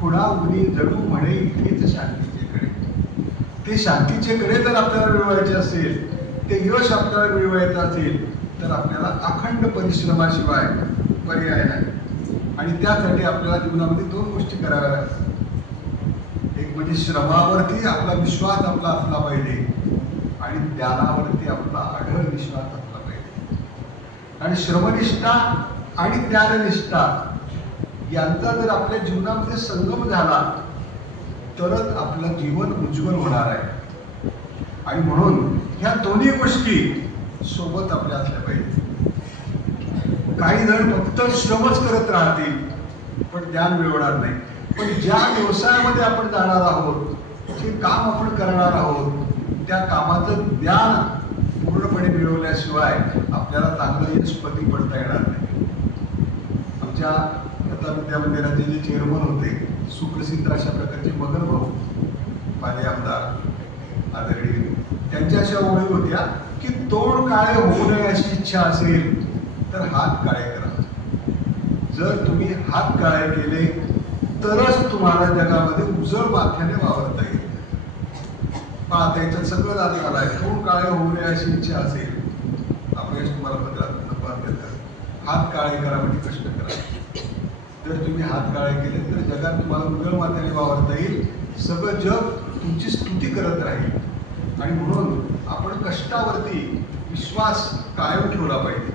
कुणा उनी जडू म्हणे इथेच शांतीचे कडे. ते शांतीचे कडे जर आपल्याला मिळवायचे असेल, ते यश आपल्याला मिळवायचं असेल तर आपल्याला अखंड परिश्रमाशिवाय पर्याय नाही. आणि त्यासाठी आपल्याला जीवनामध्ये 2 गोष्टी कराव्या लागतात. एक म्हणजे श्रमावरती आपला विश्वास आपला असला पाहिजे आणि ज्ञानावरती आपला आढळ विश्वास असला पाहिजे. आणि श्रमनिष्ठा आणि ज्ञाननिष्ठा यांचा जर आपल्या जीवनामध्ये संगम झाला तरच आपलं जीवन उज्ज्वल होणार आहे. आणि म्हणून ह्या दोन्ही गोष्टी सोबत आपल्या असल्या पाहिजे. काही जण फक्त श्रमच करत राहतील पण ज्ञान मिळवणार नाही. पण ज्या व्यवसायामध्ये आपण जाणार आहोत, जे काम आपण करणार आहोत, त्या कामाचं ज्ञान पूर्णपणे मिळवल्याशिवाय आपल्याला चांगलं यशपती पडता येणार नाही. आमच्या आता विद्यामंदिराचे जे चेअरमन होते, सुप्रसिद्ध अशा प्रकारचे मगर भाऊ, माझे आमदार आदरणीय, त्यांच्या अशा ओळी होत्या की तोंड काळे होऊ नये अशी इच्छा असेल तर हात काळे करा. जर तुम्ही हात काळे केले तरच तुम्हाला जगामध्ये उजळ माथ्याने वावरता येईल. पाहता याच्यात सगळं दाद झालाय. तोंड काळे होऊ नये अशी इच्छा असेल, अपयश तुम्हाला पत्रात देतात. हात काळे करा म्हणजे कष्ट करा. जर तुम्ही हात काळे केले तर जगात तुम्हाला उजळ माथ्याने वावरता येईल. सगळं जग तुमची स्तुती करत राहील. आणि म्हणून आपण कष्टावरती विश्वास कायम ठेवला पाहिजे.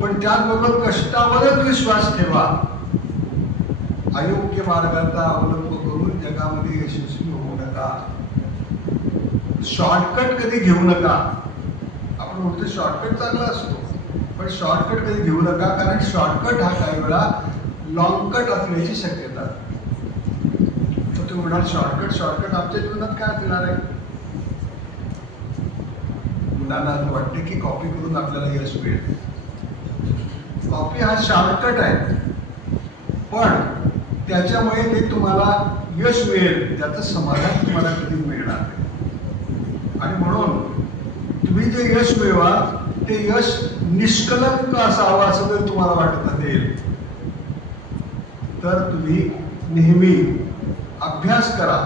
पण त्याचबरोबर कष्टावरच विश्वास ठेवा. अयोग्य मार्गाचा अवलंब करून जगामध्ये यशस्वी होऊ नका. शॉर्टकट कधी घेऊ नका. आपण म्हणतो शॉर्टकट चांगला असतो, पण शॉर्टकट कधी घेऊ नका, कारण शॉर्टकट हा काही वेळा लॉंगकट असण्याची शक्यता. तर तुम्ही म्हणाल शॉर्टकट आमच्या जीवनात काय असणार आहे? मुलांना असं वाटते की कॉपी करून आपल्याला यश मिळेल. कॉपी हा शॉर्टकट आहे, पण त्याच्यामुळे ते तुम्हाला यश मिळेल त्याचं समाधान तुम्हाला कधी मिळणार नाही. आणि म्हणून तुम्ही जे यश मिळवा ते यश निष्कलंक असावं असं जर तुम्हाला वाटत असेल तर तुम्ही नेहमी अभ्यास करा,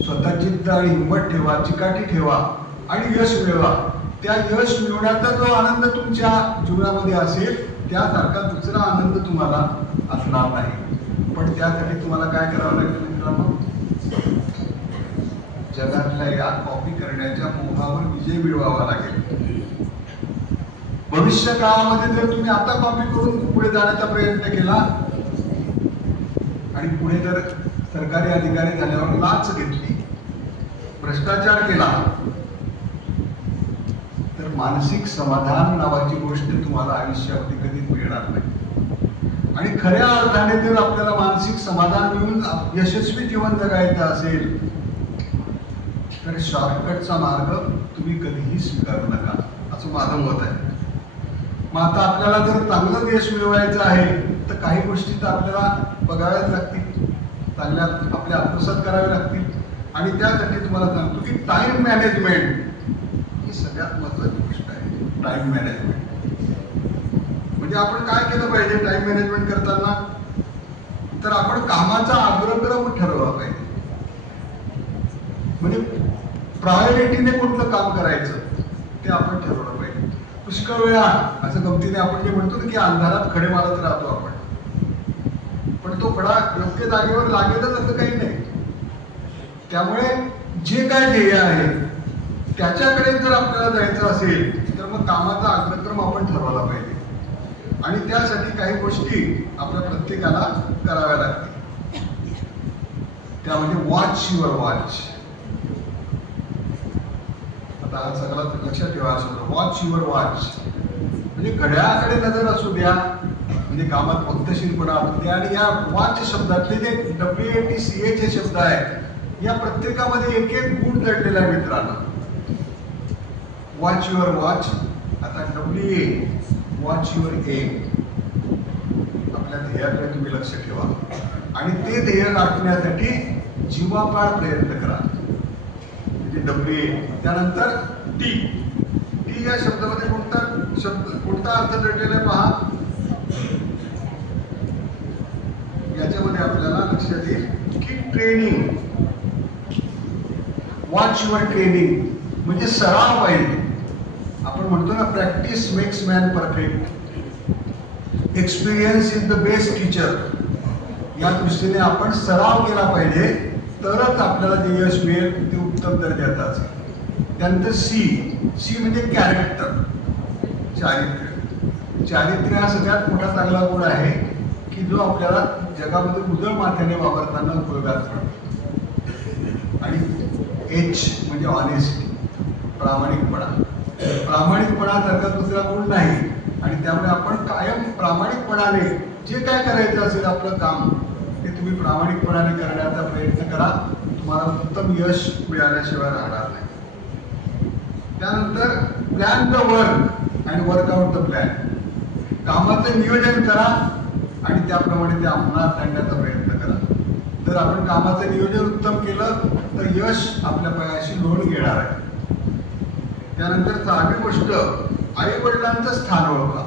स्वतः जिद्द आणि हिंमत ठेवा, चिकाटी ठेवा आणि यश मिळवा. त्या यश मिळवण्याचा जो आनंद तुमच्या जीवनामध्ये असेल त्यासारखा दुसरा आनंद तुम्हाला असणार नाही. पण त्यासाठी तुम्हाला काय करावं लागेल मित्रांनो? जगातल्या या कॉपी करण्याच्या मोहावर विजय मिळवावा लागेल. भविष्य काळामध्ये जर तुम्ही आता कॉपी करून पुढे जाण्याचा प्रयत्न केला आणि पुढे जर सरकारी अधिकारी झाल्यावर लाच घेतली, भ्रष्टाचार केला, तर मानसिक समाधान नावाची गोष्ट तुम्हाला आयुष्यामध्ये कधीच मिळणार नाही. आणि खऱ्या अर्थाने जर आपल्याला मानसिक समाधान मिळून यशस्वी जीवन जगायचं असेल तर शॉर्टकटचा मार्ग तुम्ही कधीही स्वीकारू नका, असं माझं मत आहे. मग आता आपल्याला जर चांगलं यश मिळवायचं आहे तर काही गोष्टी तर आपल्याला बघाव्याच लागतील, चांगल्या आपल्या आत्मसात कराव्या लागतील. आणि त्यासाठी तुम्हाला सांगतो की टाइम मॅनेजमेंट ही सगळ्यात महत्वाची गोष्ट आहे. टाइम मॅनेजमेंट म्हणजे आपण काय केलं पाहिजे टाइम मॅनेजमेंट करताना? तर आपण कामाचा अग्रक्रम ठरवला पाहिजे. म्हणजे प्रायोरिटीने कुठलं काम करायचं ते आपण ठरवलं पाहिजे. पुष्कळ वेळा असं गमतीने आपण जे म्हणतो ना की अंधारात खडे मारत राहतो आपण, पण तो खडा योग्य जागेवर लागेलच असं काही नाही. त्यामुळे जे काय ध्येय आहे त्याच्याकडे जर आपल्याला जायचं असेल तर मग कामाचा अग्रक्रम आपण ठरवला पाहिजे. आणि त्यासाठी काही गोष्टी आपल्या प्रत्येकाला कराव्या लागतील. त्यामध्ये वॉच युअर वॉच. आता हा सगळा लक्षात ठेवा असं वॉच युअर वॉच म्हणजे घड्याळाकडे नजर असू द्या, म्हणजे कामात पद्धतशीरपणा असू द्या. आणि या वॉच शब्दातले जे WATCH चे शब्द आहेत या प्रत्येकामध्ये एक एक गुण दडलेला आहे मित्रांनो. Watch your watch. आता WA वॉच युअर एम. आपल्या ध्येयाकडे तुम्ही लक्ष ठेवा आणि ते ध्येय गाठण्यासाठी जीवापाड प्रयत्न करा. म्हणजे WA. त्यानंतर T टी या शब्दामध्ये कोणता अर्थ दडलेला आहे पहा. याच्यामध्ये आपल्याला लक्षात येईल की ट्रेनिंग, वॉच युअर ट्रेनिंग, म्हणजे सराव पाहिजे. आपण म्हणतो ना practice makes man perfect, experience is the best teacher. या दृष्टीने आपण सराव केला पाहिजे, तरच आपल्याला जे यश मिळेल ते उत्तम दर्जाचं असेल. त्यानंतर सी म्हणजे कॅरेक्टर, चारित्र्य. चारित्र्य हा सगळ्यात मोठा चांगला गुण आहे की जो आपल्याला जगामध्ये उजळ माथ्याने वापरताना उपयोगात पडतो. आणि एच म्हणजे ऑनेस्टी, प्रामाणिकपणा. प्रामाणिकपणासारखा दुसरा गुण नाही. आणि त्यामुळे आपण कायम प्रामाणिकपणाने जे काय करायचं असेल आपलं काम ते तुम्ही प्रामाणिकपणाने करण्याचा प्रयत्न करा. तुम्हाला उत्तम यश मिळाल्याशिवाय राहणार नाही. त्यानंतर plan the work and work out the plan. कामाचं नियोजन करा आणि त्याप्रमाणे ते अंमलात आणण्याचा प्रयत्न करा. जर आपण कामाचं नियोजन उत्तम केलं तर यश आपल्या पायाशी लोळून घेणार आहे. त्यानंतर 6वी गोष्ट, आई वडिलांचं स्थान ओळखा.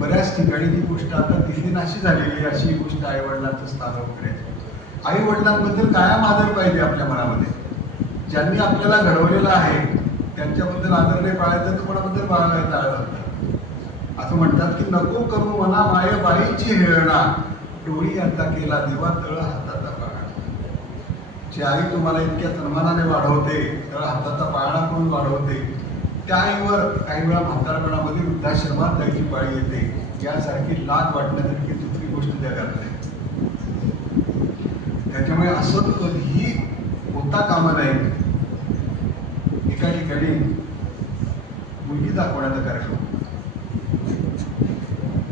बऱ्याच ठिकाणी ही गोष्ट आता दिसेनाशी झालेली अशी गोष्ट आई वडिलांचं स्थान ओळखण्याची. आई वडिलांबद्दल कायम आदर पाहिजे आपल्या मनामध्ये. ज्यांनी आपल्याला घडवलेलं आहे त्यांच्याबद्दल आदर नाही पाळायचा तर कोणाबद्दल बाळगायचं टाळलं. असं म्हणतात की नको करू मना माय बाईची हेळणा, डोळी यांचा केला देवा तळ हाताचा पाळणा. जी आई तुम्हाला इतक्या सन्मानाने वाढवते, तळ हाताचा पाळणा करून वाढवते, त्या आईवर काही वेळा म्हातारपणामध्ये वृद्धाश्रमात जायची पाळी येते. यासारखी लाज वाटण्यासारखी दुसरी गोष्ट जगात नाही. त्याच्यामुळे असं कधीही होता कामा नये. एका ठिकाणी मुलगी दाखवण्याचा कार्यक्रम,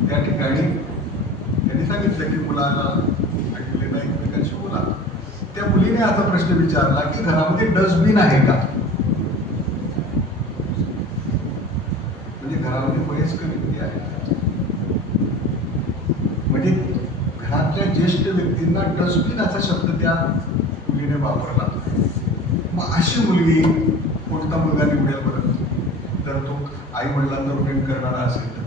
त्या ठिकाणी त्यांनी सांगितलं की मुलाला आणि मुलीला एकमेकांशी बोला. त्या मुलीने असा प्रश्न विचारला की घरामध्ये डस्टबिन आहे का. म्हणजे घरामध्ये वयस्कर व्यक्ती आहे, म्हणजे घरातल्या ज्येष्ठ व्यक्तींना डस्टबिन असा शब्द त्या मुलीने वापरला. मग अशी मुलगी कोणता मुलगा निवडेल बरं, जर तो आई वडिलांना प्रेम करणारा असेल तर.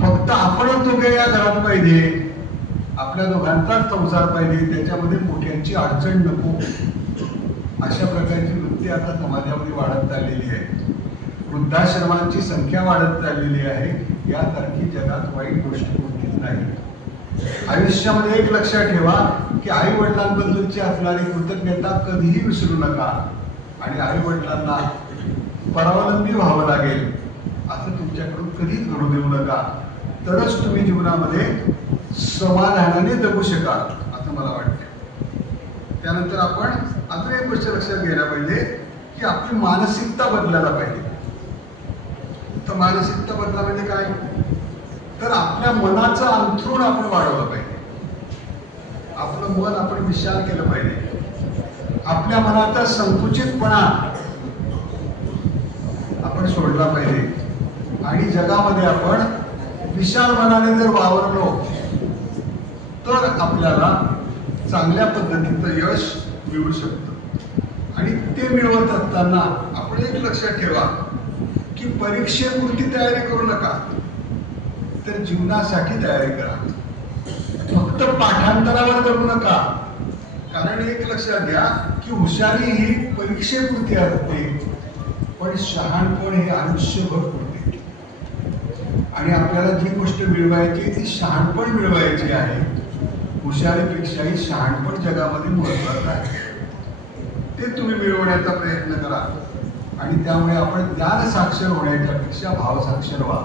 फक्त आपणच दोघे या घरात पाहिजे, आपल्या दोघांचाच संसार पाहिजे, त्याच्यामध्ये मोठ्यांची अडचण नको, अशा प्रकारची वृत्ती आता समाजामध्ये वाढत चाललेली आहे. वृद्धाश्रमांची संख्या वाढत चाललेली आहे. यासारखी जगात वाईट गोष्ट कोणतीच नाही. आयुष्यामध्ये एक लक्षात ठेवा की आई वडिलांबद्दलची असणारी कृतज्ञता कधीही विसरू नका. आणि आई वडिलांना परावलंबी व्हावं लागेल असं तुमच्याकडून कधीच घडू देऊ नका. तरच तुम्ही जीवनामध्ये समाधानाने जगू शकाल असं मला वाटतं. त्यानंतर आपण अजून एक गोष्ट लक्षात घ्यायला पाहिजे की आपली मानसिकता बदलायला पाहिजे. तर मानसिकता बदला म्हणजे काय, तर आपल्या मनाचं अंथरूण आपण वाढवलं पाहिजे. आपलं मन आपण विशाल केलं पाहिजे. आपल्या मनाचा संकुचितपणा आपण सोडला पाहिजे आणि जगामध्ये आपण विशाल मनाने जर वावरलो तर आपल्याला चांगल्या पद्धतीचं यश मिळू शकतं. आणि ते मिळवत असताना आपण एक लक्षात ठेवा की परीक्षेपुरती तयारी करू नका, तर जीवनासाठी तयारी करा. फक्त पाठांतरावर करू नका. कारण एक लक्षात घ्या की हुशारी ही परीक्षेपुरती असते, पण शहाणपण हे आयुष्यभर पुरते. आणि आपल्याला जी गोष्ट मिळवायची ती शहाणपण मिळवायची आहे. हुशारीपेक्षाही शहाणपण जगामध्ये महत्वाचं आहे. ते तुम्ही मिळवण्याचा प्रयत्न करा. आणि त्यामुळे आपण ज्ञान साक्षर होण्याच्या पेक्षा भाव साक्षर व्हा.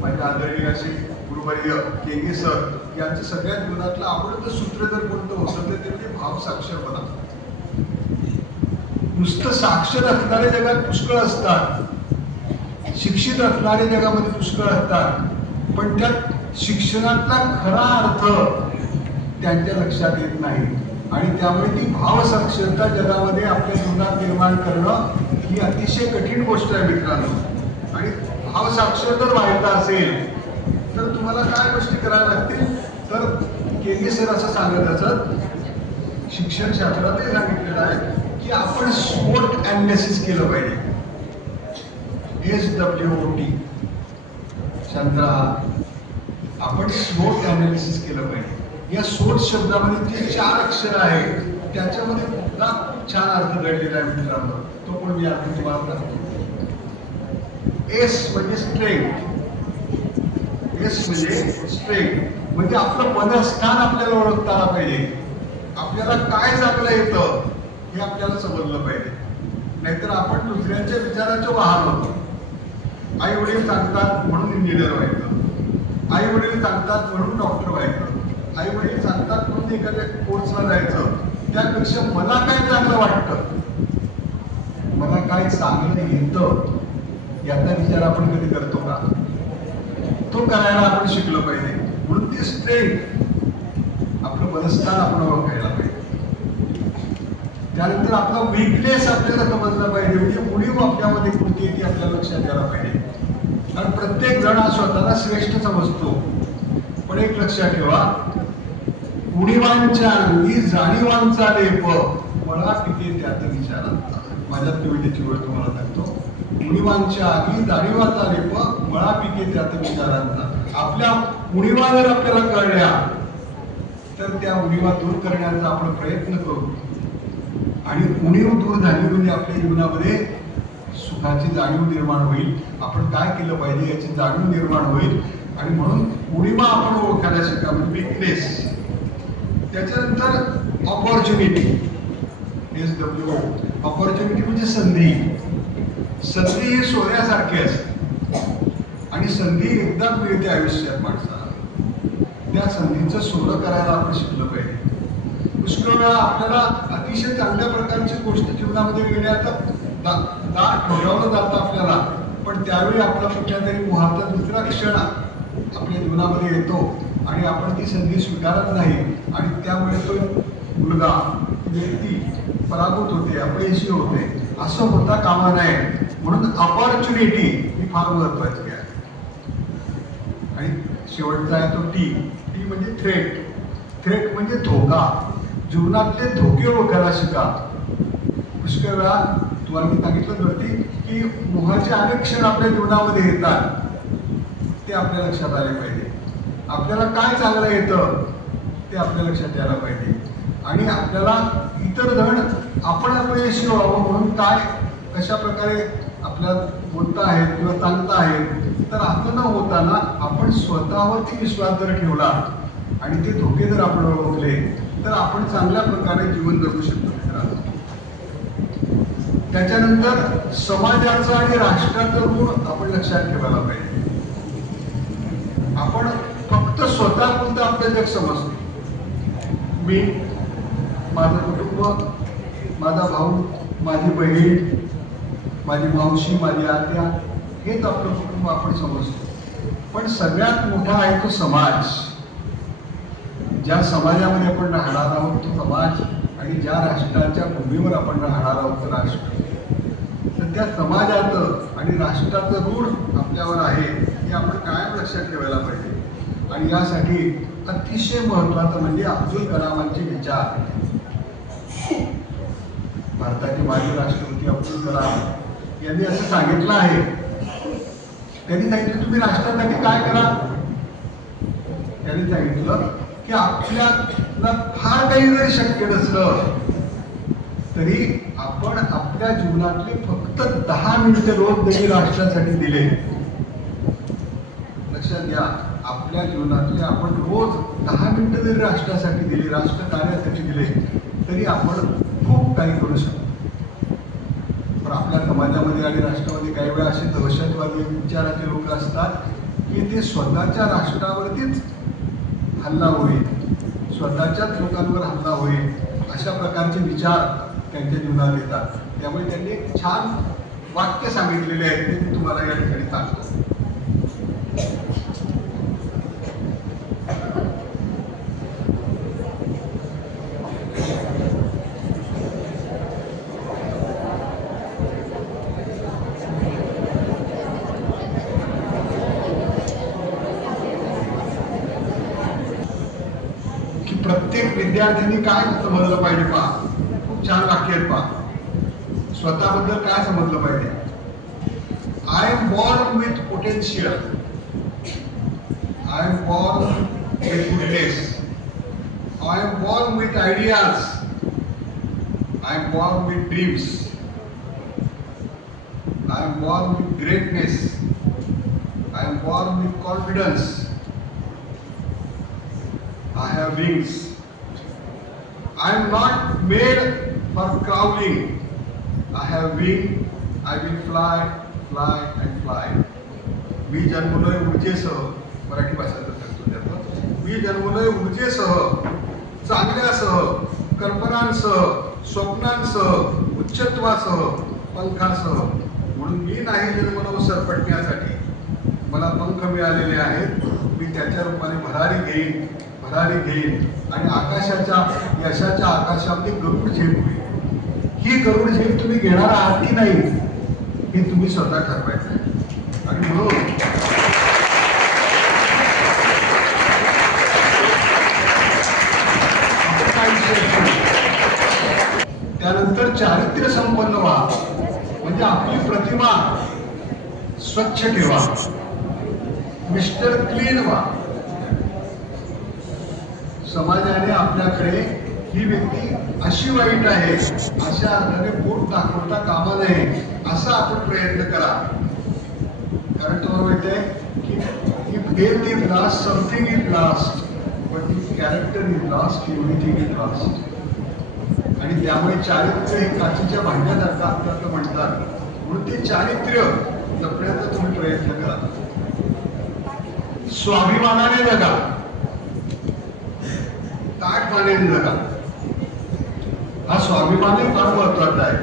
माझे आदरणीय असे गुरुवर्य केंगे सर यांचं सगळ्यात जीवनातलं आवडतं सूत्र जर कोणतं होतं तर ते म्हणजे भाव साक्षर बना. नुसतं साक्षर असणारे जगात पुष्कळ असतात, शिक्षित असणारे जगामध्ये पुष्कळ असतात, पण त्या शिक्षणातला खरा अर्थ त्यांच्या लक्षात येत नाही. आणि त्यामुळे ती भाव साक्षरता जगामध्ये आपल्या जीवनात निर्माण करणं ही अतिशय कठीण गोष्ट आहे मित्रांनो. आणि भाव साक्षर जर व्हायचा असेल तर तुम्हाला काय गोष्टी कराव्या लागतील, तर केंगे सर असं सांगत असत, शिक्षण शास्त्रातही सांगितलेलं आहे की आपण SWOT ॲनालिसिस केलं पाहिजे. SWOT शांत राहा. आपण SWOT अनालिसिस केलं पाहिजे. या SWOT शब्दामध्ये जे 4 अक्षर आहेत त्याच्यामध्ये सुद्धा खूप छान अर्थ दडलेला आहे मित्रांनो. तो पण मी अर्थ तुम्हाला सांगतो. S म्हणजे स्ट्रेंथ. S म्हणजे स्ट्रेंथ म्हणजे आपलं मनस्थान आपल्याला ओळखता आलं पाहिजे. आपल्याला काय चांगलं येतं हे आपल्याला समजलं पाहिजे. नाहीतर आपण दुसऱ्यांच्या विचाराचे वाहन होतो. आई वडील सांगतात म्हणून इंजिनियर व्हायचं, आई वडील सांगतात म्हणून डॉक्टर व्हायचं, आई वडील सांगतात म्हणून एखाद्या कोर्सला जायचं. त्यापेक्षा मला काय चांगलं वाटतं, मला काय चांगलं येतं याचा विचार आपण कधी करतो का? तो करायला आपण शिकलो पाहिजे. म्हणून ते स्ट्रेंथ आपलं मनस्थान आपण ओळखायला पाहिजे. त्यानंतर आपला वीकनेस आपल्याला समजला पाहिजे. म्हणजे उणीव आपल्यामध्ये कोणती ती आपल्याला लक्षात घ्यायला पाहिजे. कारण प्रत्येक जण हा स्वतःला श्रेष्ठ समजतो. पण एक लक्षात ठेवा, उणीवांच्या अंगी जाणीवांचा लेप मला पिके त्यात विचारांचा. माझ्या कवितेची वेळ तुम्हाला सांगतो. उणीवांच्या आगी जाणीवांचा लेप मळा पिके त्यात विचारांचा. आपल्या उणीवा जर आपल्याला कळल्या तर त्या उणीवा दूर करण्याचा आपण प्रयत्न करू. आणि उणीव दूर झाली म्हणजे आपल्या जीवनामध्ये सुखाची जाणीव निर्माण होईल. आपण काय केलं पाहिजे याची जाणीव निर्माण होईल. आणि म्हणून उणीवा आपण ओळखायला शिका म्हणजे वीकनेस. त्याच्यानंतर ऑपॉर्च्युनिटी. SWO ऑपॉर्च्युनिटी म्हणजे संधी. संधी ही सोन्यासारखी असते आणि संधी एकदाच मिळते आयुष्यात माणसाला. त्या संधीचं सोनं करायला आपण शिकलं पाहिजे. पुष्कळ वेळा आपल्याला अतिशय चांगल्या प्रकारची गोष्ट जीवनामध्ये मिळण्याचं दार ठेवलं जातं आपल्याला. पण त्यावेळी आपला कुठल्या तरी मोहाचा दुसरा क्षण आपल्या जीवनामध्ये येतो आणि आपण ती संधी स्वीकारत नाही. आणि त्यामुळे तो मुलगा व्यक्ती पराभूत होते, अपयशी होते. असं होता कामा नये. म्हणून अपॉर्च्युनिटी ही फार महत्वाची आहे. आणि शेवटचा आहे तो टी. टी म्हणजे थ्रेट. थ्रेट म्हणजे धोका. जीवनातले धोके ओळखायला शिका. पुष्कळ वेळा तुम्हाला मी सांगितलं वरती की मोहाचे अनेक क्षण आपल्या जीवनामध्ये येतात. ते आपल्या लक्षात आले पाहिजे. आपल्याला काय चांगलं येतं ते आपल्या लक्षात यायला पाहिजे. आणि आपल्याला इतर जण आपण अपयशी व्हावं म्हणून काय कशा प्रकारे आपल्या बोलता आहेत किंवा सांगता आहेत. तर असं न होताना आपण स्वतःवरती विश्वास जर ठेवला आणि ते धोके जर आपण ओळखले तर आपण चांगल्या प्रकारे जीवन जगू शकतो मित्रांनो. त्याच्यानंतर समाजाचं आणि राष्ट्राचं गुण आपण लक्षात ठेवायला पाहिजे. आपण फक्त स्वतःपुरतं आपलं जग समजतो. मी, माझं कुटुंब, माझा भाऊ, माझी बहीण, माझी मावशी, माझी आत्या हेच आपलं कुटुंब आपण समजतो. पण सगळ्यात मोठा आहे तो समाज. ज्या समाजामध्ये आपण राहणार आहोत तो समाज आणि ज्या राष्ट्राच्या भूमीवर आपण राहणार आहोत तो राष्ट्र. तर त्या समाजाचं आणि राष्ट्राचं ऋण आपल्यावर आहे हे आपण कायम लक्षात ठेवायला पाहिजे. आणि यासाठी अतिशय महत्वाचं म्हणजे अब्दुल कलामांचे विचार. भारताचे माजी राष्ट्रपती अब्दुल कलाम यांनी असं सांगितलं आहे. त्यांनी सांगितलं तुम्ही राष्ट्रासाठी काय करा. त्यांनी सांगितलं की आपल्याला फार काही जरी शक्य नसलं तरी आपण आपल्या जीवनातले फक्त 10 मिनिटं रोज जरी राष्ट्रासाठी दिले. लक्षात घ्या, आपल्या जीवनातले आपण रोज 10 मिनिटं जरी राष्ट्रासाठी दिले, राष्ट्र कार्यासाठी दिले तरी आपण खूप काही करू शकतो. पण आपल्या समाजामध्ये आणि राष्ट्रामध्ये काही वेळा असे दहशतवादी विचाराचे लोक असतात की ते स्वतःच्या राष्ट्रावरतीच हल्ला होईल, स्वतःच्याच लोकांवर हल्ला होईल अशा प्रकारचे विचार त्यांच्या जीवनात येतात. त्यामुळे त्यांनी एक छान वाक्य सांगितलेले आहे ते मी तुम्हाला या ठिकाणी सांगतो. प्रत्येक विद्यार्थ्यांनी काय समजलं पाहिजे पहा. खूप छान वाक्य आहेत पहा. स्वतःबद्दल काय समजलं पाहिजे. I am born with potential. I am born with goodness. I am born with ideas. I am born with dreams. I am born with greatness. I am born with confidence. I have wings. I am not made for crawling. I have wing. I will fly, fly and fly. मी जन्मलोय ऊर्जेसह, मराठी भाषेचा सांगतो त्यातलं. मी जन्मलोय ऊर्जेसह, चांगल्यासह, कल्पनांसह, स्वप्नांसह, उच्चत्वासह, पंखासह. म्हणून मी नाही जन्मलो सरपटण्यासाठी. मला पंख मिळालेले आहेत. मी त्याच्या रूपाने भरारी घेईन आणि आकाशाच्या यशाच्या आकाशामध्ये गरुड झेप होईल. ही गरुड झेप तुम्ही घेणार आहात की नाही हे तुम्ही स्वतः ठरवायचं. आणि म्हणून त्यानंतर चारित्र्य संपन्न व्हा, म्हणजे आपली प्रतिमा स्वच्छ ठेवा, मिस्टर क्लीन व्हा. समाजाने आपल्याकडे ही व्यक्ती अशी वाईट आहे अशा अर्थाने बोट दाखवता कामा नये असा आपण प्रयत्न करा. कारण तुम्हाला माहिती आहे की if health is last, something is last, but if character is last, everything is last. आणि त्यामुळे चारित्र्य हे काचीच्या भांड्यासारखं आपल्याला म्हणतात. म्हणून ते चारित्र्य जपण्याचा तुम्ही प्रयत्न करा. स्वाभिमानाने जगा, ताठपणाने जगा. हा स्वाभिमान फार महत्वाचा आहे.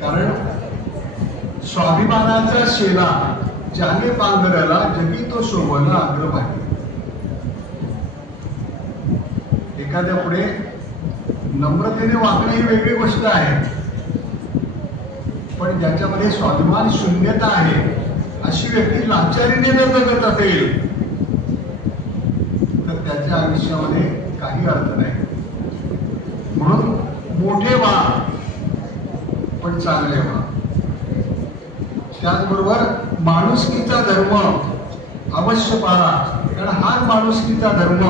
कारण स्वाभिमानाचा शेला ज्याने पांघराला जगी तो शोभला अग्रभागी. एखाद्या पुढे नम्रतेने वागणे ही वेगळी गोष्ट आहे, पण ज्याच्यामध्ये स्वाभिमान शून्यता आहे अशी व्यक्ती लाचारीने जर जगत असेल तर त्याच्या आयुष्यामध्ये काही अर्थ नाही. म्हणून मोठे व्हा पण चांगले व्हा. त्याचबरोबर माणुसकीचा धर्म अवश्य पाळा, कारण हा माणुसकीचा धर्म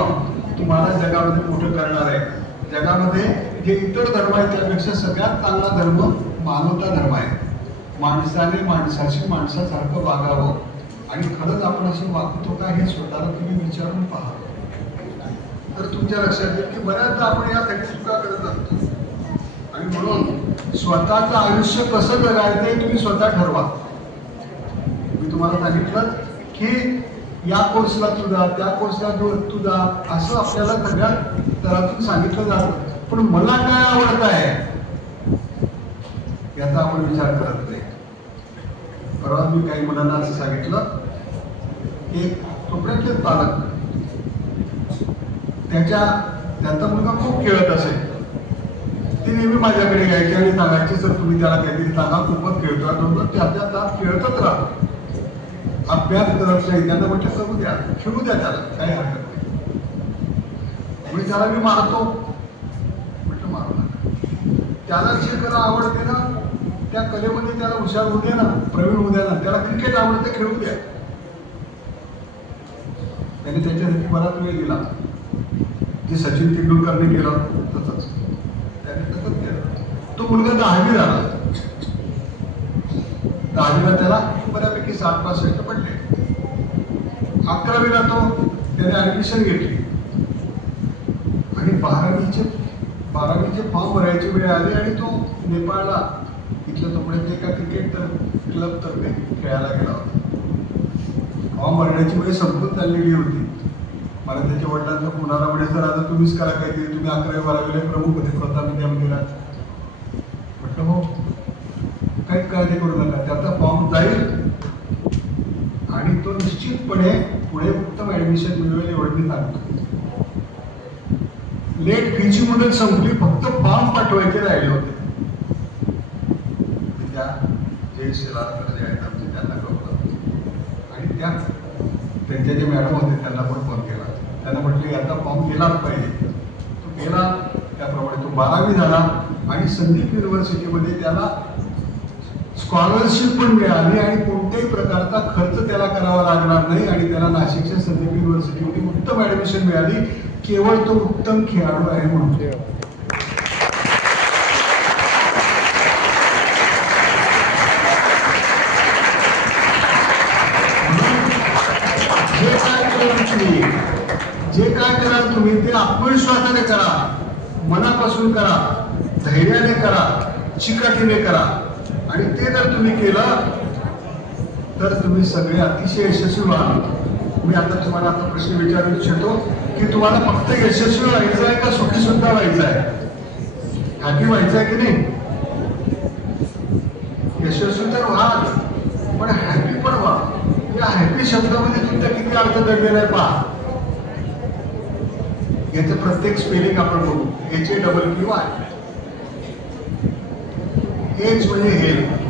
तुम्हाला जगामध्ये मोठं करणार आहे. जगामध्ये जे इतर धर्म आहेत त्यापेक्षा सगळ्यात चांगला धर्म मानवता धर्म आहे. माणसाने माणसाशी माणसासारखं वागावं. आणि खरंच आपण असं वागतो का हे स्वतःला तुम्ही विचारून पहा. तर तुमच्या लक्षात येईल की बऱ्याचदा आपण यासाठी चुका करत असतो. आणि म्हणून स्वतःचं आयुष्य कसं जगायचं हे तुम्ही स्वतः ठरवा. मी तुम्हाला सांगितलं की या कोर्सला तू जा, त्या कोर्सला तू जा, असं आपल्याला सगळ्या तरातून सांगितलं जातं. पण मला काय आवडत आहे याचा आपण विचार करत नाही. परवा मी काही मुलांना असं सांगितलं की कपड्यातलेच पालक, त्यांचा मुलगा खूप खेळत असेल, ते नेहमी माझ्याकडे यायचे आणि सांगायचे सर तुम्ही त्याला काहीतरी सांगा, खूपच खेळतोय. दोन त्याच्या तास खेळतच राहा, अभ्यास करत नाही. त्यांना म्हटलं करू द्या, खेळू द्या, त्याला काही हरकत नाही. मी त्याला मी मारतो म्हटलं मारू नका. त्याला जे कला आवडते ना त्या कलेमध्ये त्याला हुशार होऊ द्या ना, प्रवीण होऊ द्या ना. त्याला क्रिकेट आवडते, खेळू द्या. त्याने त्याच्यासाठी बराच वेळ दिला. जे सचिन तेंडुलकरने केलं तसंच त्याने तसंच केलं. तो मुलगा 10वी झाला. 10वीला त्याला बऱ्यापैकी 60% पडले. 11वीला त्याने ऍडमिशन घेतली आणि 12वीचे फॉर्म भरायची वेळ आली आणि तो नेपाळला इथल्या तोपर्यंत एका क्रिकेट क्लब तर्फे खेळायला गेला होता. फॉर्म भरण्याची वेळ संपून चाललेली होती. मला त्याच्या वडिलांचा फोन आला, म्हणजे सर आता तुम्हीच करा काहीतरी, तुम्ही 11वी-12वीला प्रमुख होते स्वतः विद्यामंदिरात. म्हटलं हो, काही काळजी करू नका, त्याचा फॉर्म जाईल आणि तो निश्चितपणे पुढे उत्तम ऍडमिशन मिळवेल एवढं मी सांगतो. लेट फीची मुदत संपली, फक्त फॉर्म पाठवायचे राहिले होते. त्या जे शिलासकर जे आहेत आमचे त्यांना कळवलं आणि त्यांचे जे मॅडम होते त्यांना पण फोन केला. त्यांना म्हटले याचा फॉर्म गेलाच पाहिजे. तो गेला, त्याप्रमाणे तो 12वी झाला आणि संदीप युनिव्हर्सिटीमध्ये त्याला स्कॉलरशिप पण मिळाली आणि कोणत्याही प्रकारचा खर्च त्याला करावा लागणार नाही आणि त्याला नाशिकच्या संदीप युनिव्हर्सिटीमध्ये उत्तम ऍडमिशन मिळाली, केवळ तो उत्तम खेळाडू आहे म्हणून. जे काय कराल तुम्ही ते आत्मविश्वासाने करा, मनापासून करा, धैर्याने करा, चिकाटीने करा आणि ते जर तुम्ही केलं तर तुम्ही सगळे अतिशय यशस्वी व्हाल. मी आता तुम्हाला आता प्रश्न विचारू इच्छितो की तुम्हाला फक्त यशस्वी व्हायचं आहे का सुखी सुद्धा व्हायचं आहे? हॅपी व्हायचं आहे की नाही? यशस्वी तर व्हा पण हॅपी पण व्हा. या हॅपी शब्दामध्ये तुमचा किती अर्थ दडलेला आहे पहा. याचं प्रत्येक स्पेलिंग आपण बघू. HAPPY. एच म्हणजे हेल्थ.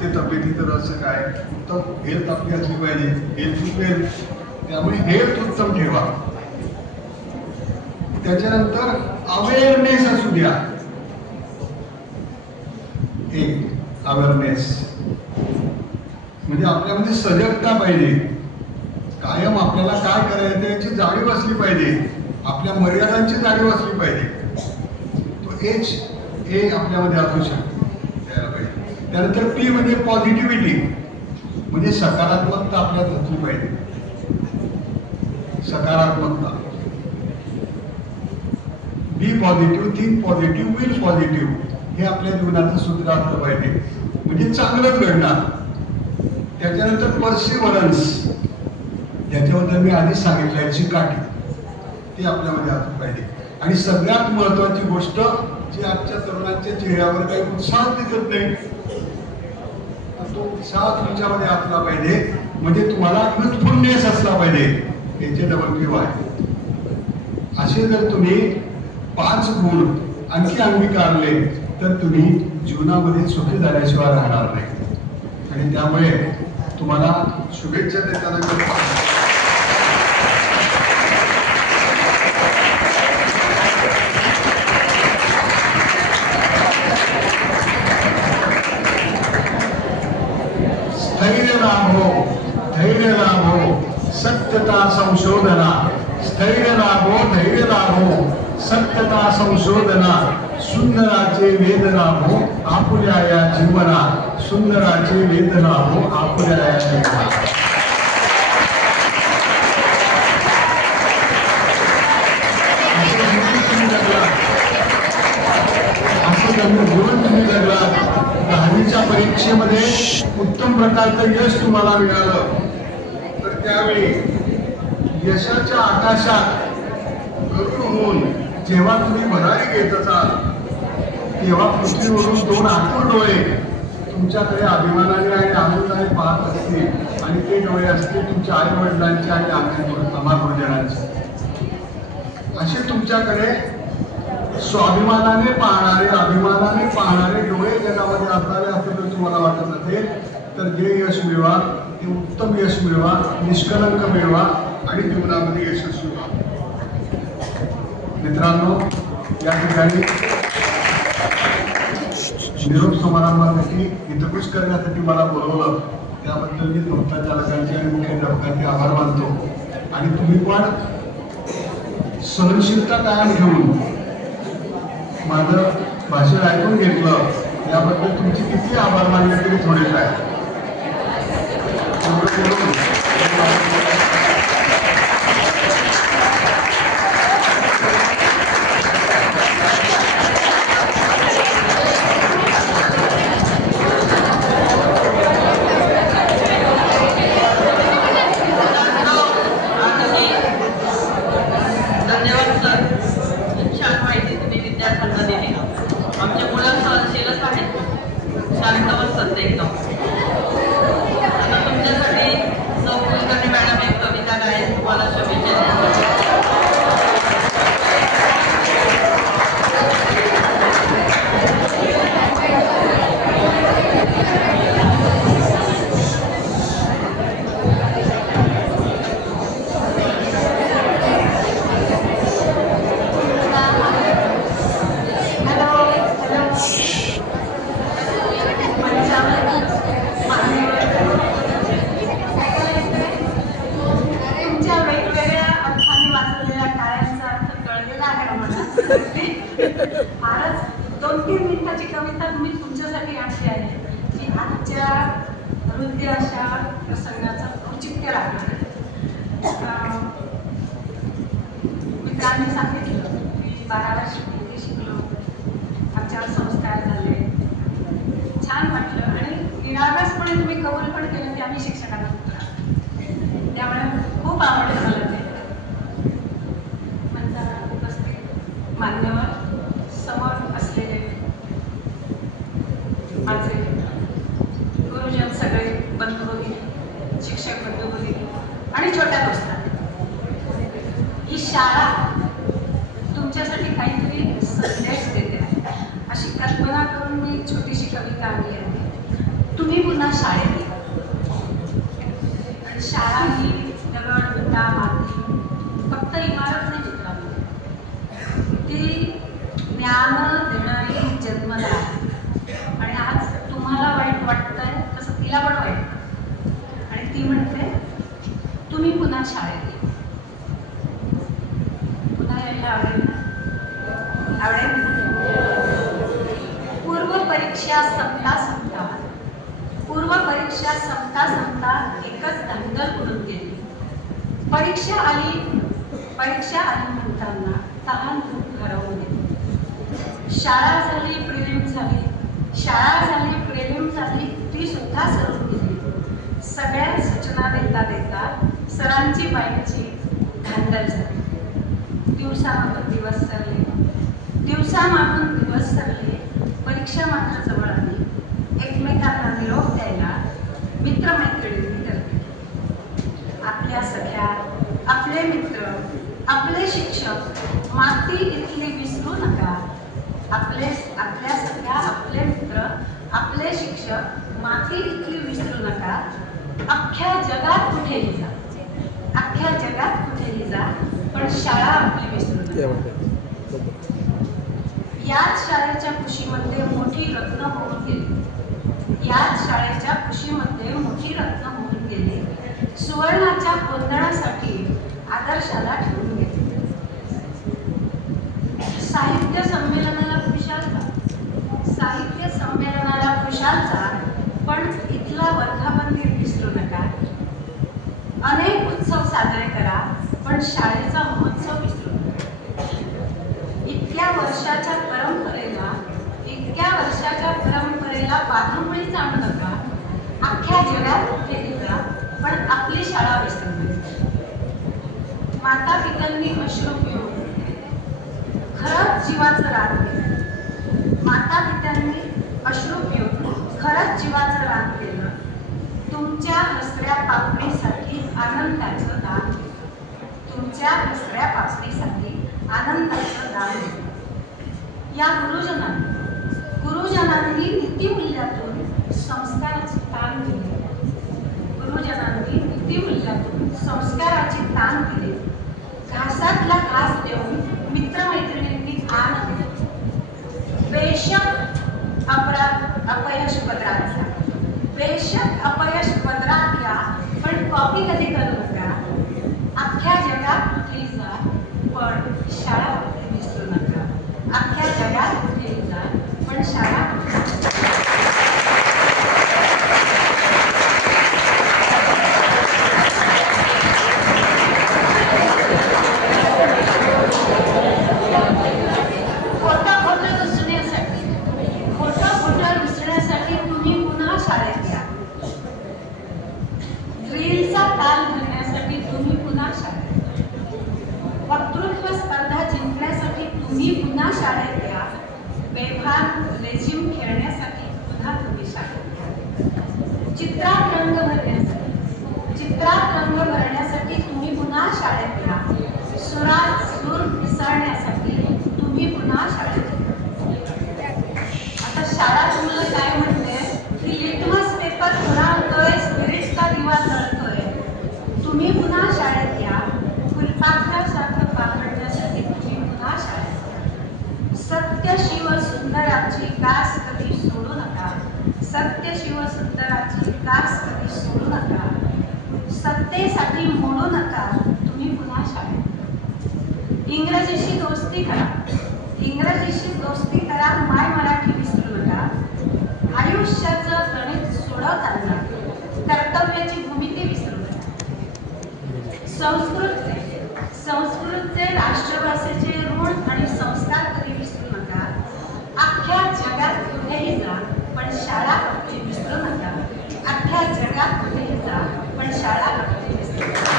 ते तब्येतीचं रहस्य काय? उत्तम हेल्थ आपली असली पाहिजे. हेल्थ वेल्थ, त्यामुळे हेल्थ उत्तम ठेवा. त्याच्यानंतर अवेअरनेस असू द्या. एक अवेअरनेस म्हणजे आपल्यामध्ये सजगता पाहिजे. कायम आपल्याला काय करायचं याची जाणीव असली पाहिजे, आपल्या मर्यादांची जाणीव असली पाहिजे. तो HA आपल्यामध्ये असू शकतो. त्यानंतर P म्हणजे पॉझिटिव्हिटी, म्हणजे सकारात्मकता आपल्यात असली पाहिजे. सकारात्मकता. Be positive, think positive, will positive, हे आपल्या जीवनाचं सूत्र असलं पाहिजे, म्हणजे चांगलंच घडणार. त्याच्यानंतर पर्सिव्हरन्स, ज्याच्याबद्दल मी आधी सांगितलंय, चिकाटी, ती आपल्यामध्ये असली पाहिजे. आणि सगळ्यात महत्वाची गोष्ट जी आजच्या तरुणांच्या चेहऱ्यावर काही उत्साह दिसत नाही, तो उत्साह तुमच्यामध्ये असला पाहिजे, म्हणजे तुम्हाला युथफुलनेस असला पाहिजे. HAPPY. असे जर तुम्ही 5 गुण आणखी अंगीकारले तर तुम्ही जीवनामध्ये सुखी झाल्याशिवाय राहणार नाही. आणि त्यामुळे तुम्हाला शुभेच्छा देताना धैर्य लाभो, सत्यता संशोधना. स्थैर्य लाभो, धैर्य लाभो, सत्यता संशोधना. सुंदराचे वेद लाभो आपुल्या या जीवना. सुंदराचे वेद लाभो आपुल्या या जीवना. असं जीवन तुम्ही जगला. 10वीच्या परीक्षेमध्ये उत्तम प्रकारचं यश तुम्हाला मिळालं तर त्यावेळी यशाच्या आकाशात गरुड होऊन जेव्हा तुम्ही भरारी घेत असाल तेव्हा पृथ्वीवरून 2 आतुर डोळे तुमच्याकडे अभिमानाने आणि आनंदाने पाहत असतील आणि ते डोळे असतील तुमच्या आई वडिलांचे आणि आम्हा गुरुजनांचे. असे तुमच्याकडे स्वाभिमानाने पाहणारे, अभिमानाने पाहणारे डोळे जगामध्ये असावे असं जर तुम्हाला वाटत असेल तर जे यश मिळवा ते उत्तम यश मिळवा, निष्कलंक मिळवा आणि जीवनामध्ये यशस्वी व्हा. मित्रांनो, या ठिकाणी निरोप समारंभासाठी हितगुज करण्यासाठी मला बोलवलं त्याबद्दल मी संस्था चालकांचे आणि मुख्याध्यापकांचे आभार मानतो. आणि तुम्ही पण सहनशीलता कायम घेऊन माझं भाषण ऐकून घेतलं याबद्दल तुमचे किती आभार मानले तरी थोडेच आहे. शांत व सत्य एकदम. आता तुमच्यासाठी सौ कुलकर्णी मॅडम फारच 2-3 मिनिटाची कविता मी तुमच्यासाठी आणली आहे जी आजच्या हृदय अशा प्रसंगाचं औचित्य राखणार. मित्रांनी सांगितलं की 12 वर्ष इथे शिकलो, आमच्यावर संस्कार झाले, छान वाटलं आणि निरागसपणे तुम्ही कबूल पण केलं की आम्ही शिक्षकांना पुत्र. त्यामुळे खूप आवडलं मला ते. मंचावर उपस्थित मान्यवर, समोर असलेले माझे गुरुजन, सगळे बंधू भगिनी, शिक्षक बंधू भगिनी आणि छोट्या दोस्तांना, ही शाळा तुमच्यासाठी काहीतरी संदेश देते आहे अशी कल्पना करून मी छोटीशी कविता आणली आहे. तुम्ही पुन्हा शाळेत या. आणि शाळा ही दगड, विटा, माती फक्त इमारत नाही मित्रांनो, ती ज्ञान देणारी जन्मदाय आहे. आणि आज तुम्हाला वाईट वाटतंय तसं तिला पण वाईट, आणि ती म्हणते तुम्ही पुन्हा शाळेत या. पुन्हा यायला आवडेल ना? आवडेल. पूर्वपरीक्षा संपता संपता एकच धांदल उडून गेली. परीक्षा आली म्हणताना तहान भूक हरवून गेली. शाळा झाली, प्रिलिम झाली, ती सुद्धा सरून गेली. सगळ्या सूचना देता देता सरांची बाईंची धांदल झाली. दिवसामागून दिवस सरले, परीक्षा मात्र जवळ आली. एकमेकांना निरोप द्यायला मित्रमैत्रिणींनी ठरले. आपल्या सख्या, आपले मित्र, आपले शिक्षक माती इथली विसरू नका. आपल्या सख्या, आपले मित्र, आपले शिक्षक माती इथली विसरू नका. अख्ख्या जगात कुठेही जा, पण शाळा आपली विसरू नका. याच शाळेच्या कुशीमध्ये मोठी रत्न होऊन गेली. सुवर्णाच्या गोंधळासाठी आदर्शाला ठेवून गेले. साहित्य संमेलनाला खुशाल जा, पण इथला वर्धापन दिन विसरू नका. अनेक उत्सव साजरे करा, पण शाळेचा महोत्सव विसरू नका. इतक्या वर्षाच्या परंपरेला पाठबळीच आणू नका. अख्ख्या जगात कुठेही जा, पण आपली शाळा विसरू नका. माता पित्यांनी अश्रू पिऊन खरंच जीवाचं रान केलं. तुमच्या हसऱ्या पापणीसाठी आनंदाचं दान या गुरुजनांनी नीतिमूल्यातून संस्काराची ताण दिली. घासातला घास देऊन मित्रमैत्रिणींनी आण दिली. बेशक अपयश पदरात घ्या, पण कॉपी कधी करू नका. अख्ख्या जगात कुठेही जा, पण शाळा आपली विसरू नका. अख्ख्या जगात कुठेही जा, पण शाळा खोटं विसरण्यासाठी तुम्ही पुन्हा शाळेत या. ड्रिलचा ताल धरण्यासाठी तुम्ही पुन्हा शाळेत या. वक्तृत्व स्पर्धा जिंकण्यासाठी तुम्ही पुन्हा शाळेत या. बेभान लेझिम खेळण्यासाठी पुन्हा तुम्ही शाळेत या. चित्रात रंग भरण्यासाठी तुम्ही पुन्हा शाळेत या. सुरात सूर मिसळण्यासाठी तुम्ही पुन्हा शाळेत या. आता शाळा तुम्हाला काय म्हणते की लिटमस पेपर खुणावतोय, स्पिरिटचा दिवा जळतोय. तुम्ही पुन्हा शाळेत या. फुलपाखरासारखं पाखडण्यासाठी तुम्ही पुन्हा शाळेत या. सत्य शिव सुंदराची कास कधी सोडू नका. सत्तेसाठी मोडू नका. तुम्ही पुन्हा शाळेत. इंग्रजीशी दोस्ती करा. इंग्रजीशी दोस्ती करा, माय मराठी विसरू नका. आयुष्याचं गणित सोडवताना कर्तव्याची भूमिती विसरू नका. संस्कृतचे राष्ट्रभाषेचे ऋण आणि संस्कार कधी विसरू नका. अख्ख्या जगात कुठेही जा पण शाळा कधी विसरू नका. अख्ख्या जगात कुठेही जा पण शाळा कधी विसरू नका.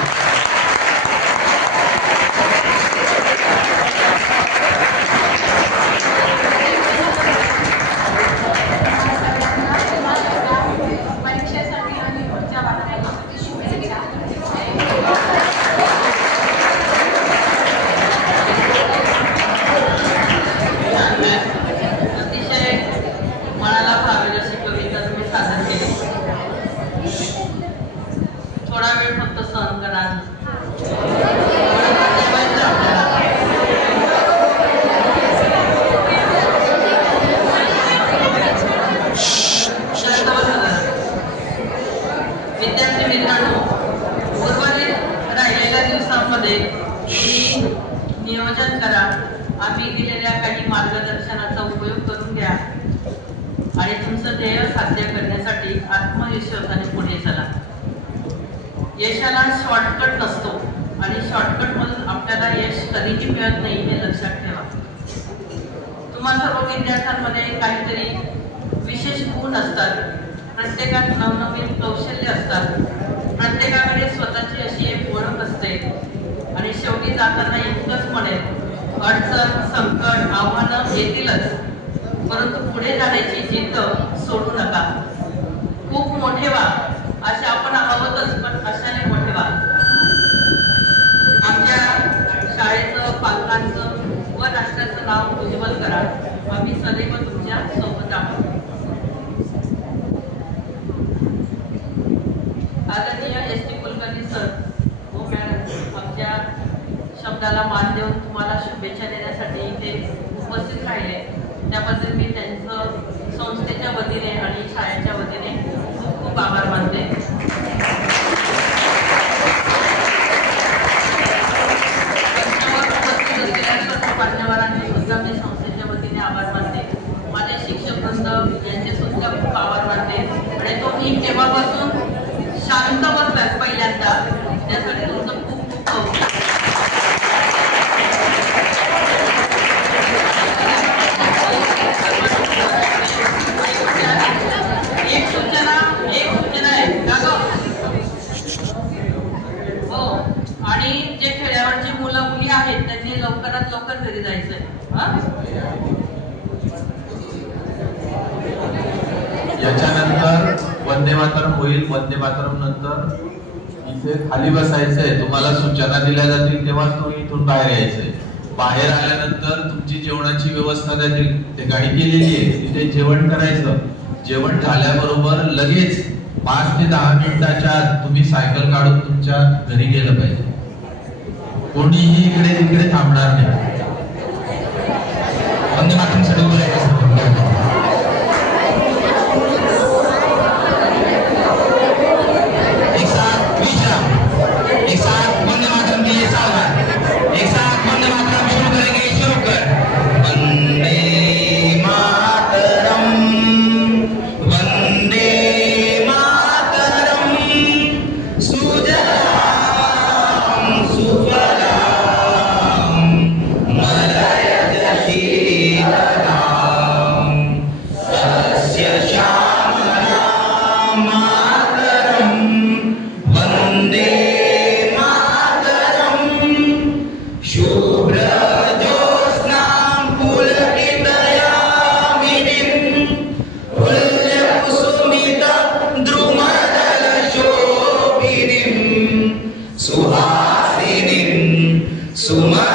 परीक्षेसाठी आणि पुढच्या वाटण्यासाठी शुभेच्छा. अतिशय मनाला भावेल अशी कविता तुम्ही सादर केली. थोडा वेळ फक्त सहन करा. विद्यार्थी मित्रांनो, उर्वरित राहिलेल्या दिवसांमध्ये नियोजन करा. आम्ही दिलेल्या काही मार्गदर्शनाचा उपयोग करून घ्या आणि तुमचं ध्येय साध्य करण्यासाठी आत्मविश्वासाने पुढे चला. यशाला शॉर्टकट नसतो आणि शॉर्टकट मधून आपल्याला यश कधीही मिळत नाही हे लक्षात ठेवा. तुम्हा सर्व विद्यार्थ्यांमध्ये काहीतरी विशेष गुण असतात. प्रत्येकात नवनवीन कौशल्य असतात. प्रत्येकाकडे स्वतःची अशी एक ओळख असते. आणि शेवटी जाताना इतकंच म्हणेल, अडचण, संकट, आव्हानं येतीलच, परंतु पुढे जाण्याची जिद्द सोडू नका. खूप मोठे व्हा, असे आपण आहोतच, पण अशाने मोठे व्हा. आमच्या शाळेचं, पालकांचं व राष्ट्राचं नाव उज्ज्वल करा. आम्ही सदैव तुमच्या सोबत आहोत. आदरणीय एस.टी. कुलकर्णी सर व मॅडम, आमच्या शब्दाला मान देऊन तुम्हाला शुभेच्छा देण्यासाठी इथे उपस्थित राहिले, त्याबद्दल मी त्यांचं संस्थेच्या वतीने आणि शाळेच्या वतीने खूप खूप आभार मानते. उपस्थित असलेल्या सर्व मान्यवरांनी सुद्धा मी संस्थेच्या वतीने आभार मानते. माझे शिक्षक वृंद यांचे सुद्धा खूप आभार मानते. आणि तो मी तेव्हापासून शांत बसलाच पहिल्यांदा, त्यासाठी तुमचं खूप खूप कौतुक. एक सूचना आहे हो, आणि जे खेड्यावरची मुलं मुली आहेत त्यांनी लवकरात लवकर घरी जायचंय. याच्यानंतर वंदे मातरम होईल. वंदे मातरम नंतर इथे खाली बसायचंय. तुम्हाला सूचना दिल्या जातील तेव्हाच तुम्ही इथून बाहेर यायचंय. बाहेर आल्यानंतर तुमची जेवणाची व्यवस्था त्या गाडी केलेली आहे, तिथे जेवण करायचं. जेवण झाल्याबरोबर लगेच 5 ते 10 मिनिटाच्या आत तुम्ही सायकल काढून तुमच्या घरी गेलं पाहिजे. कोणीही इकडे तिकडे थांबणार नाही. वंदे मातरम साठी बोलायचं. सुहासिनीं सुमा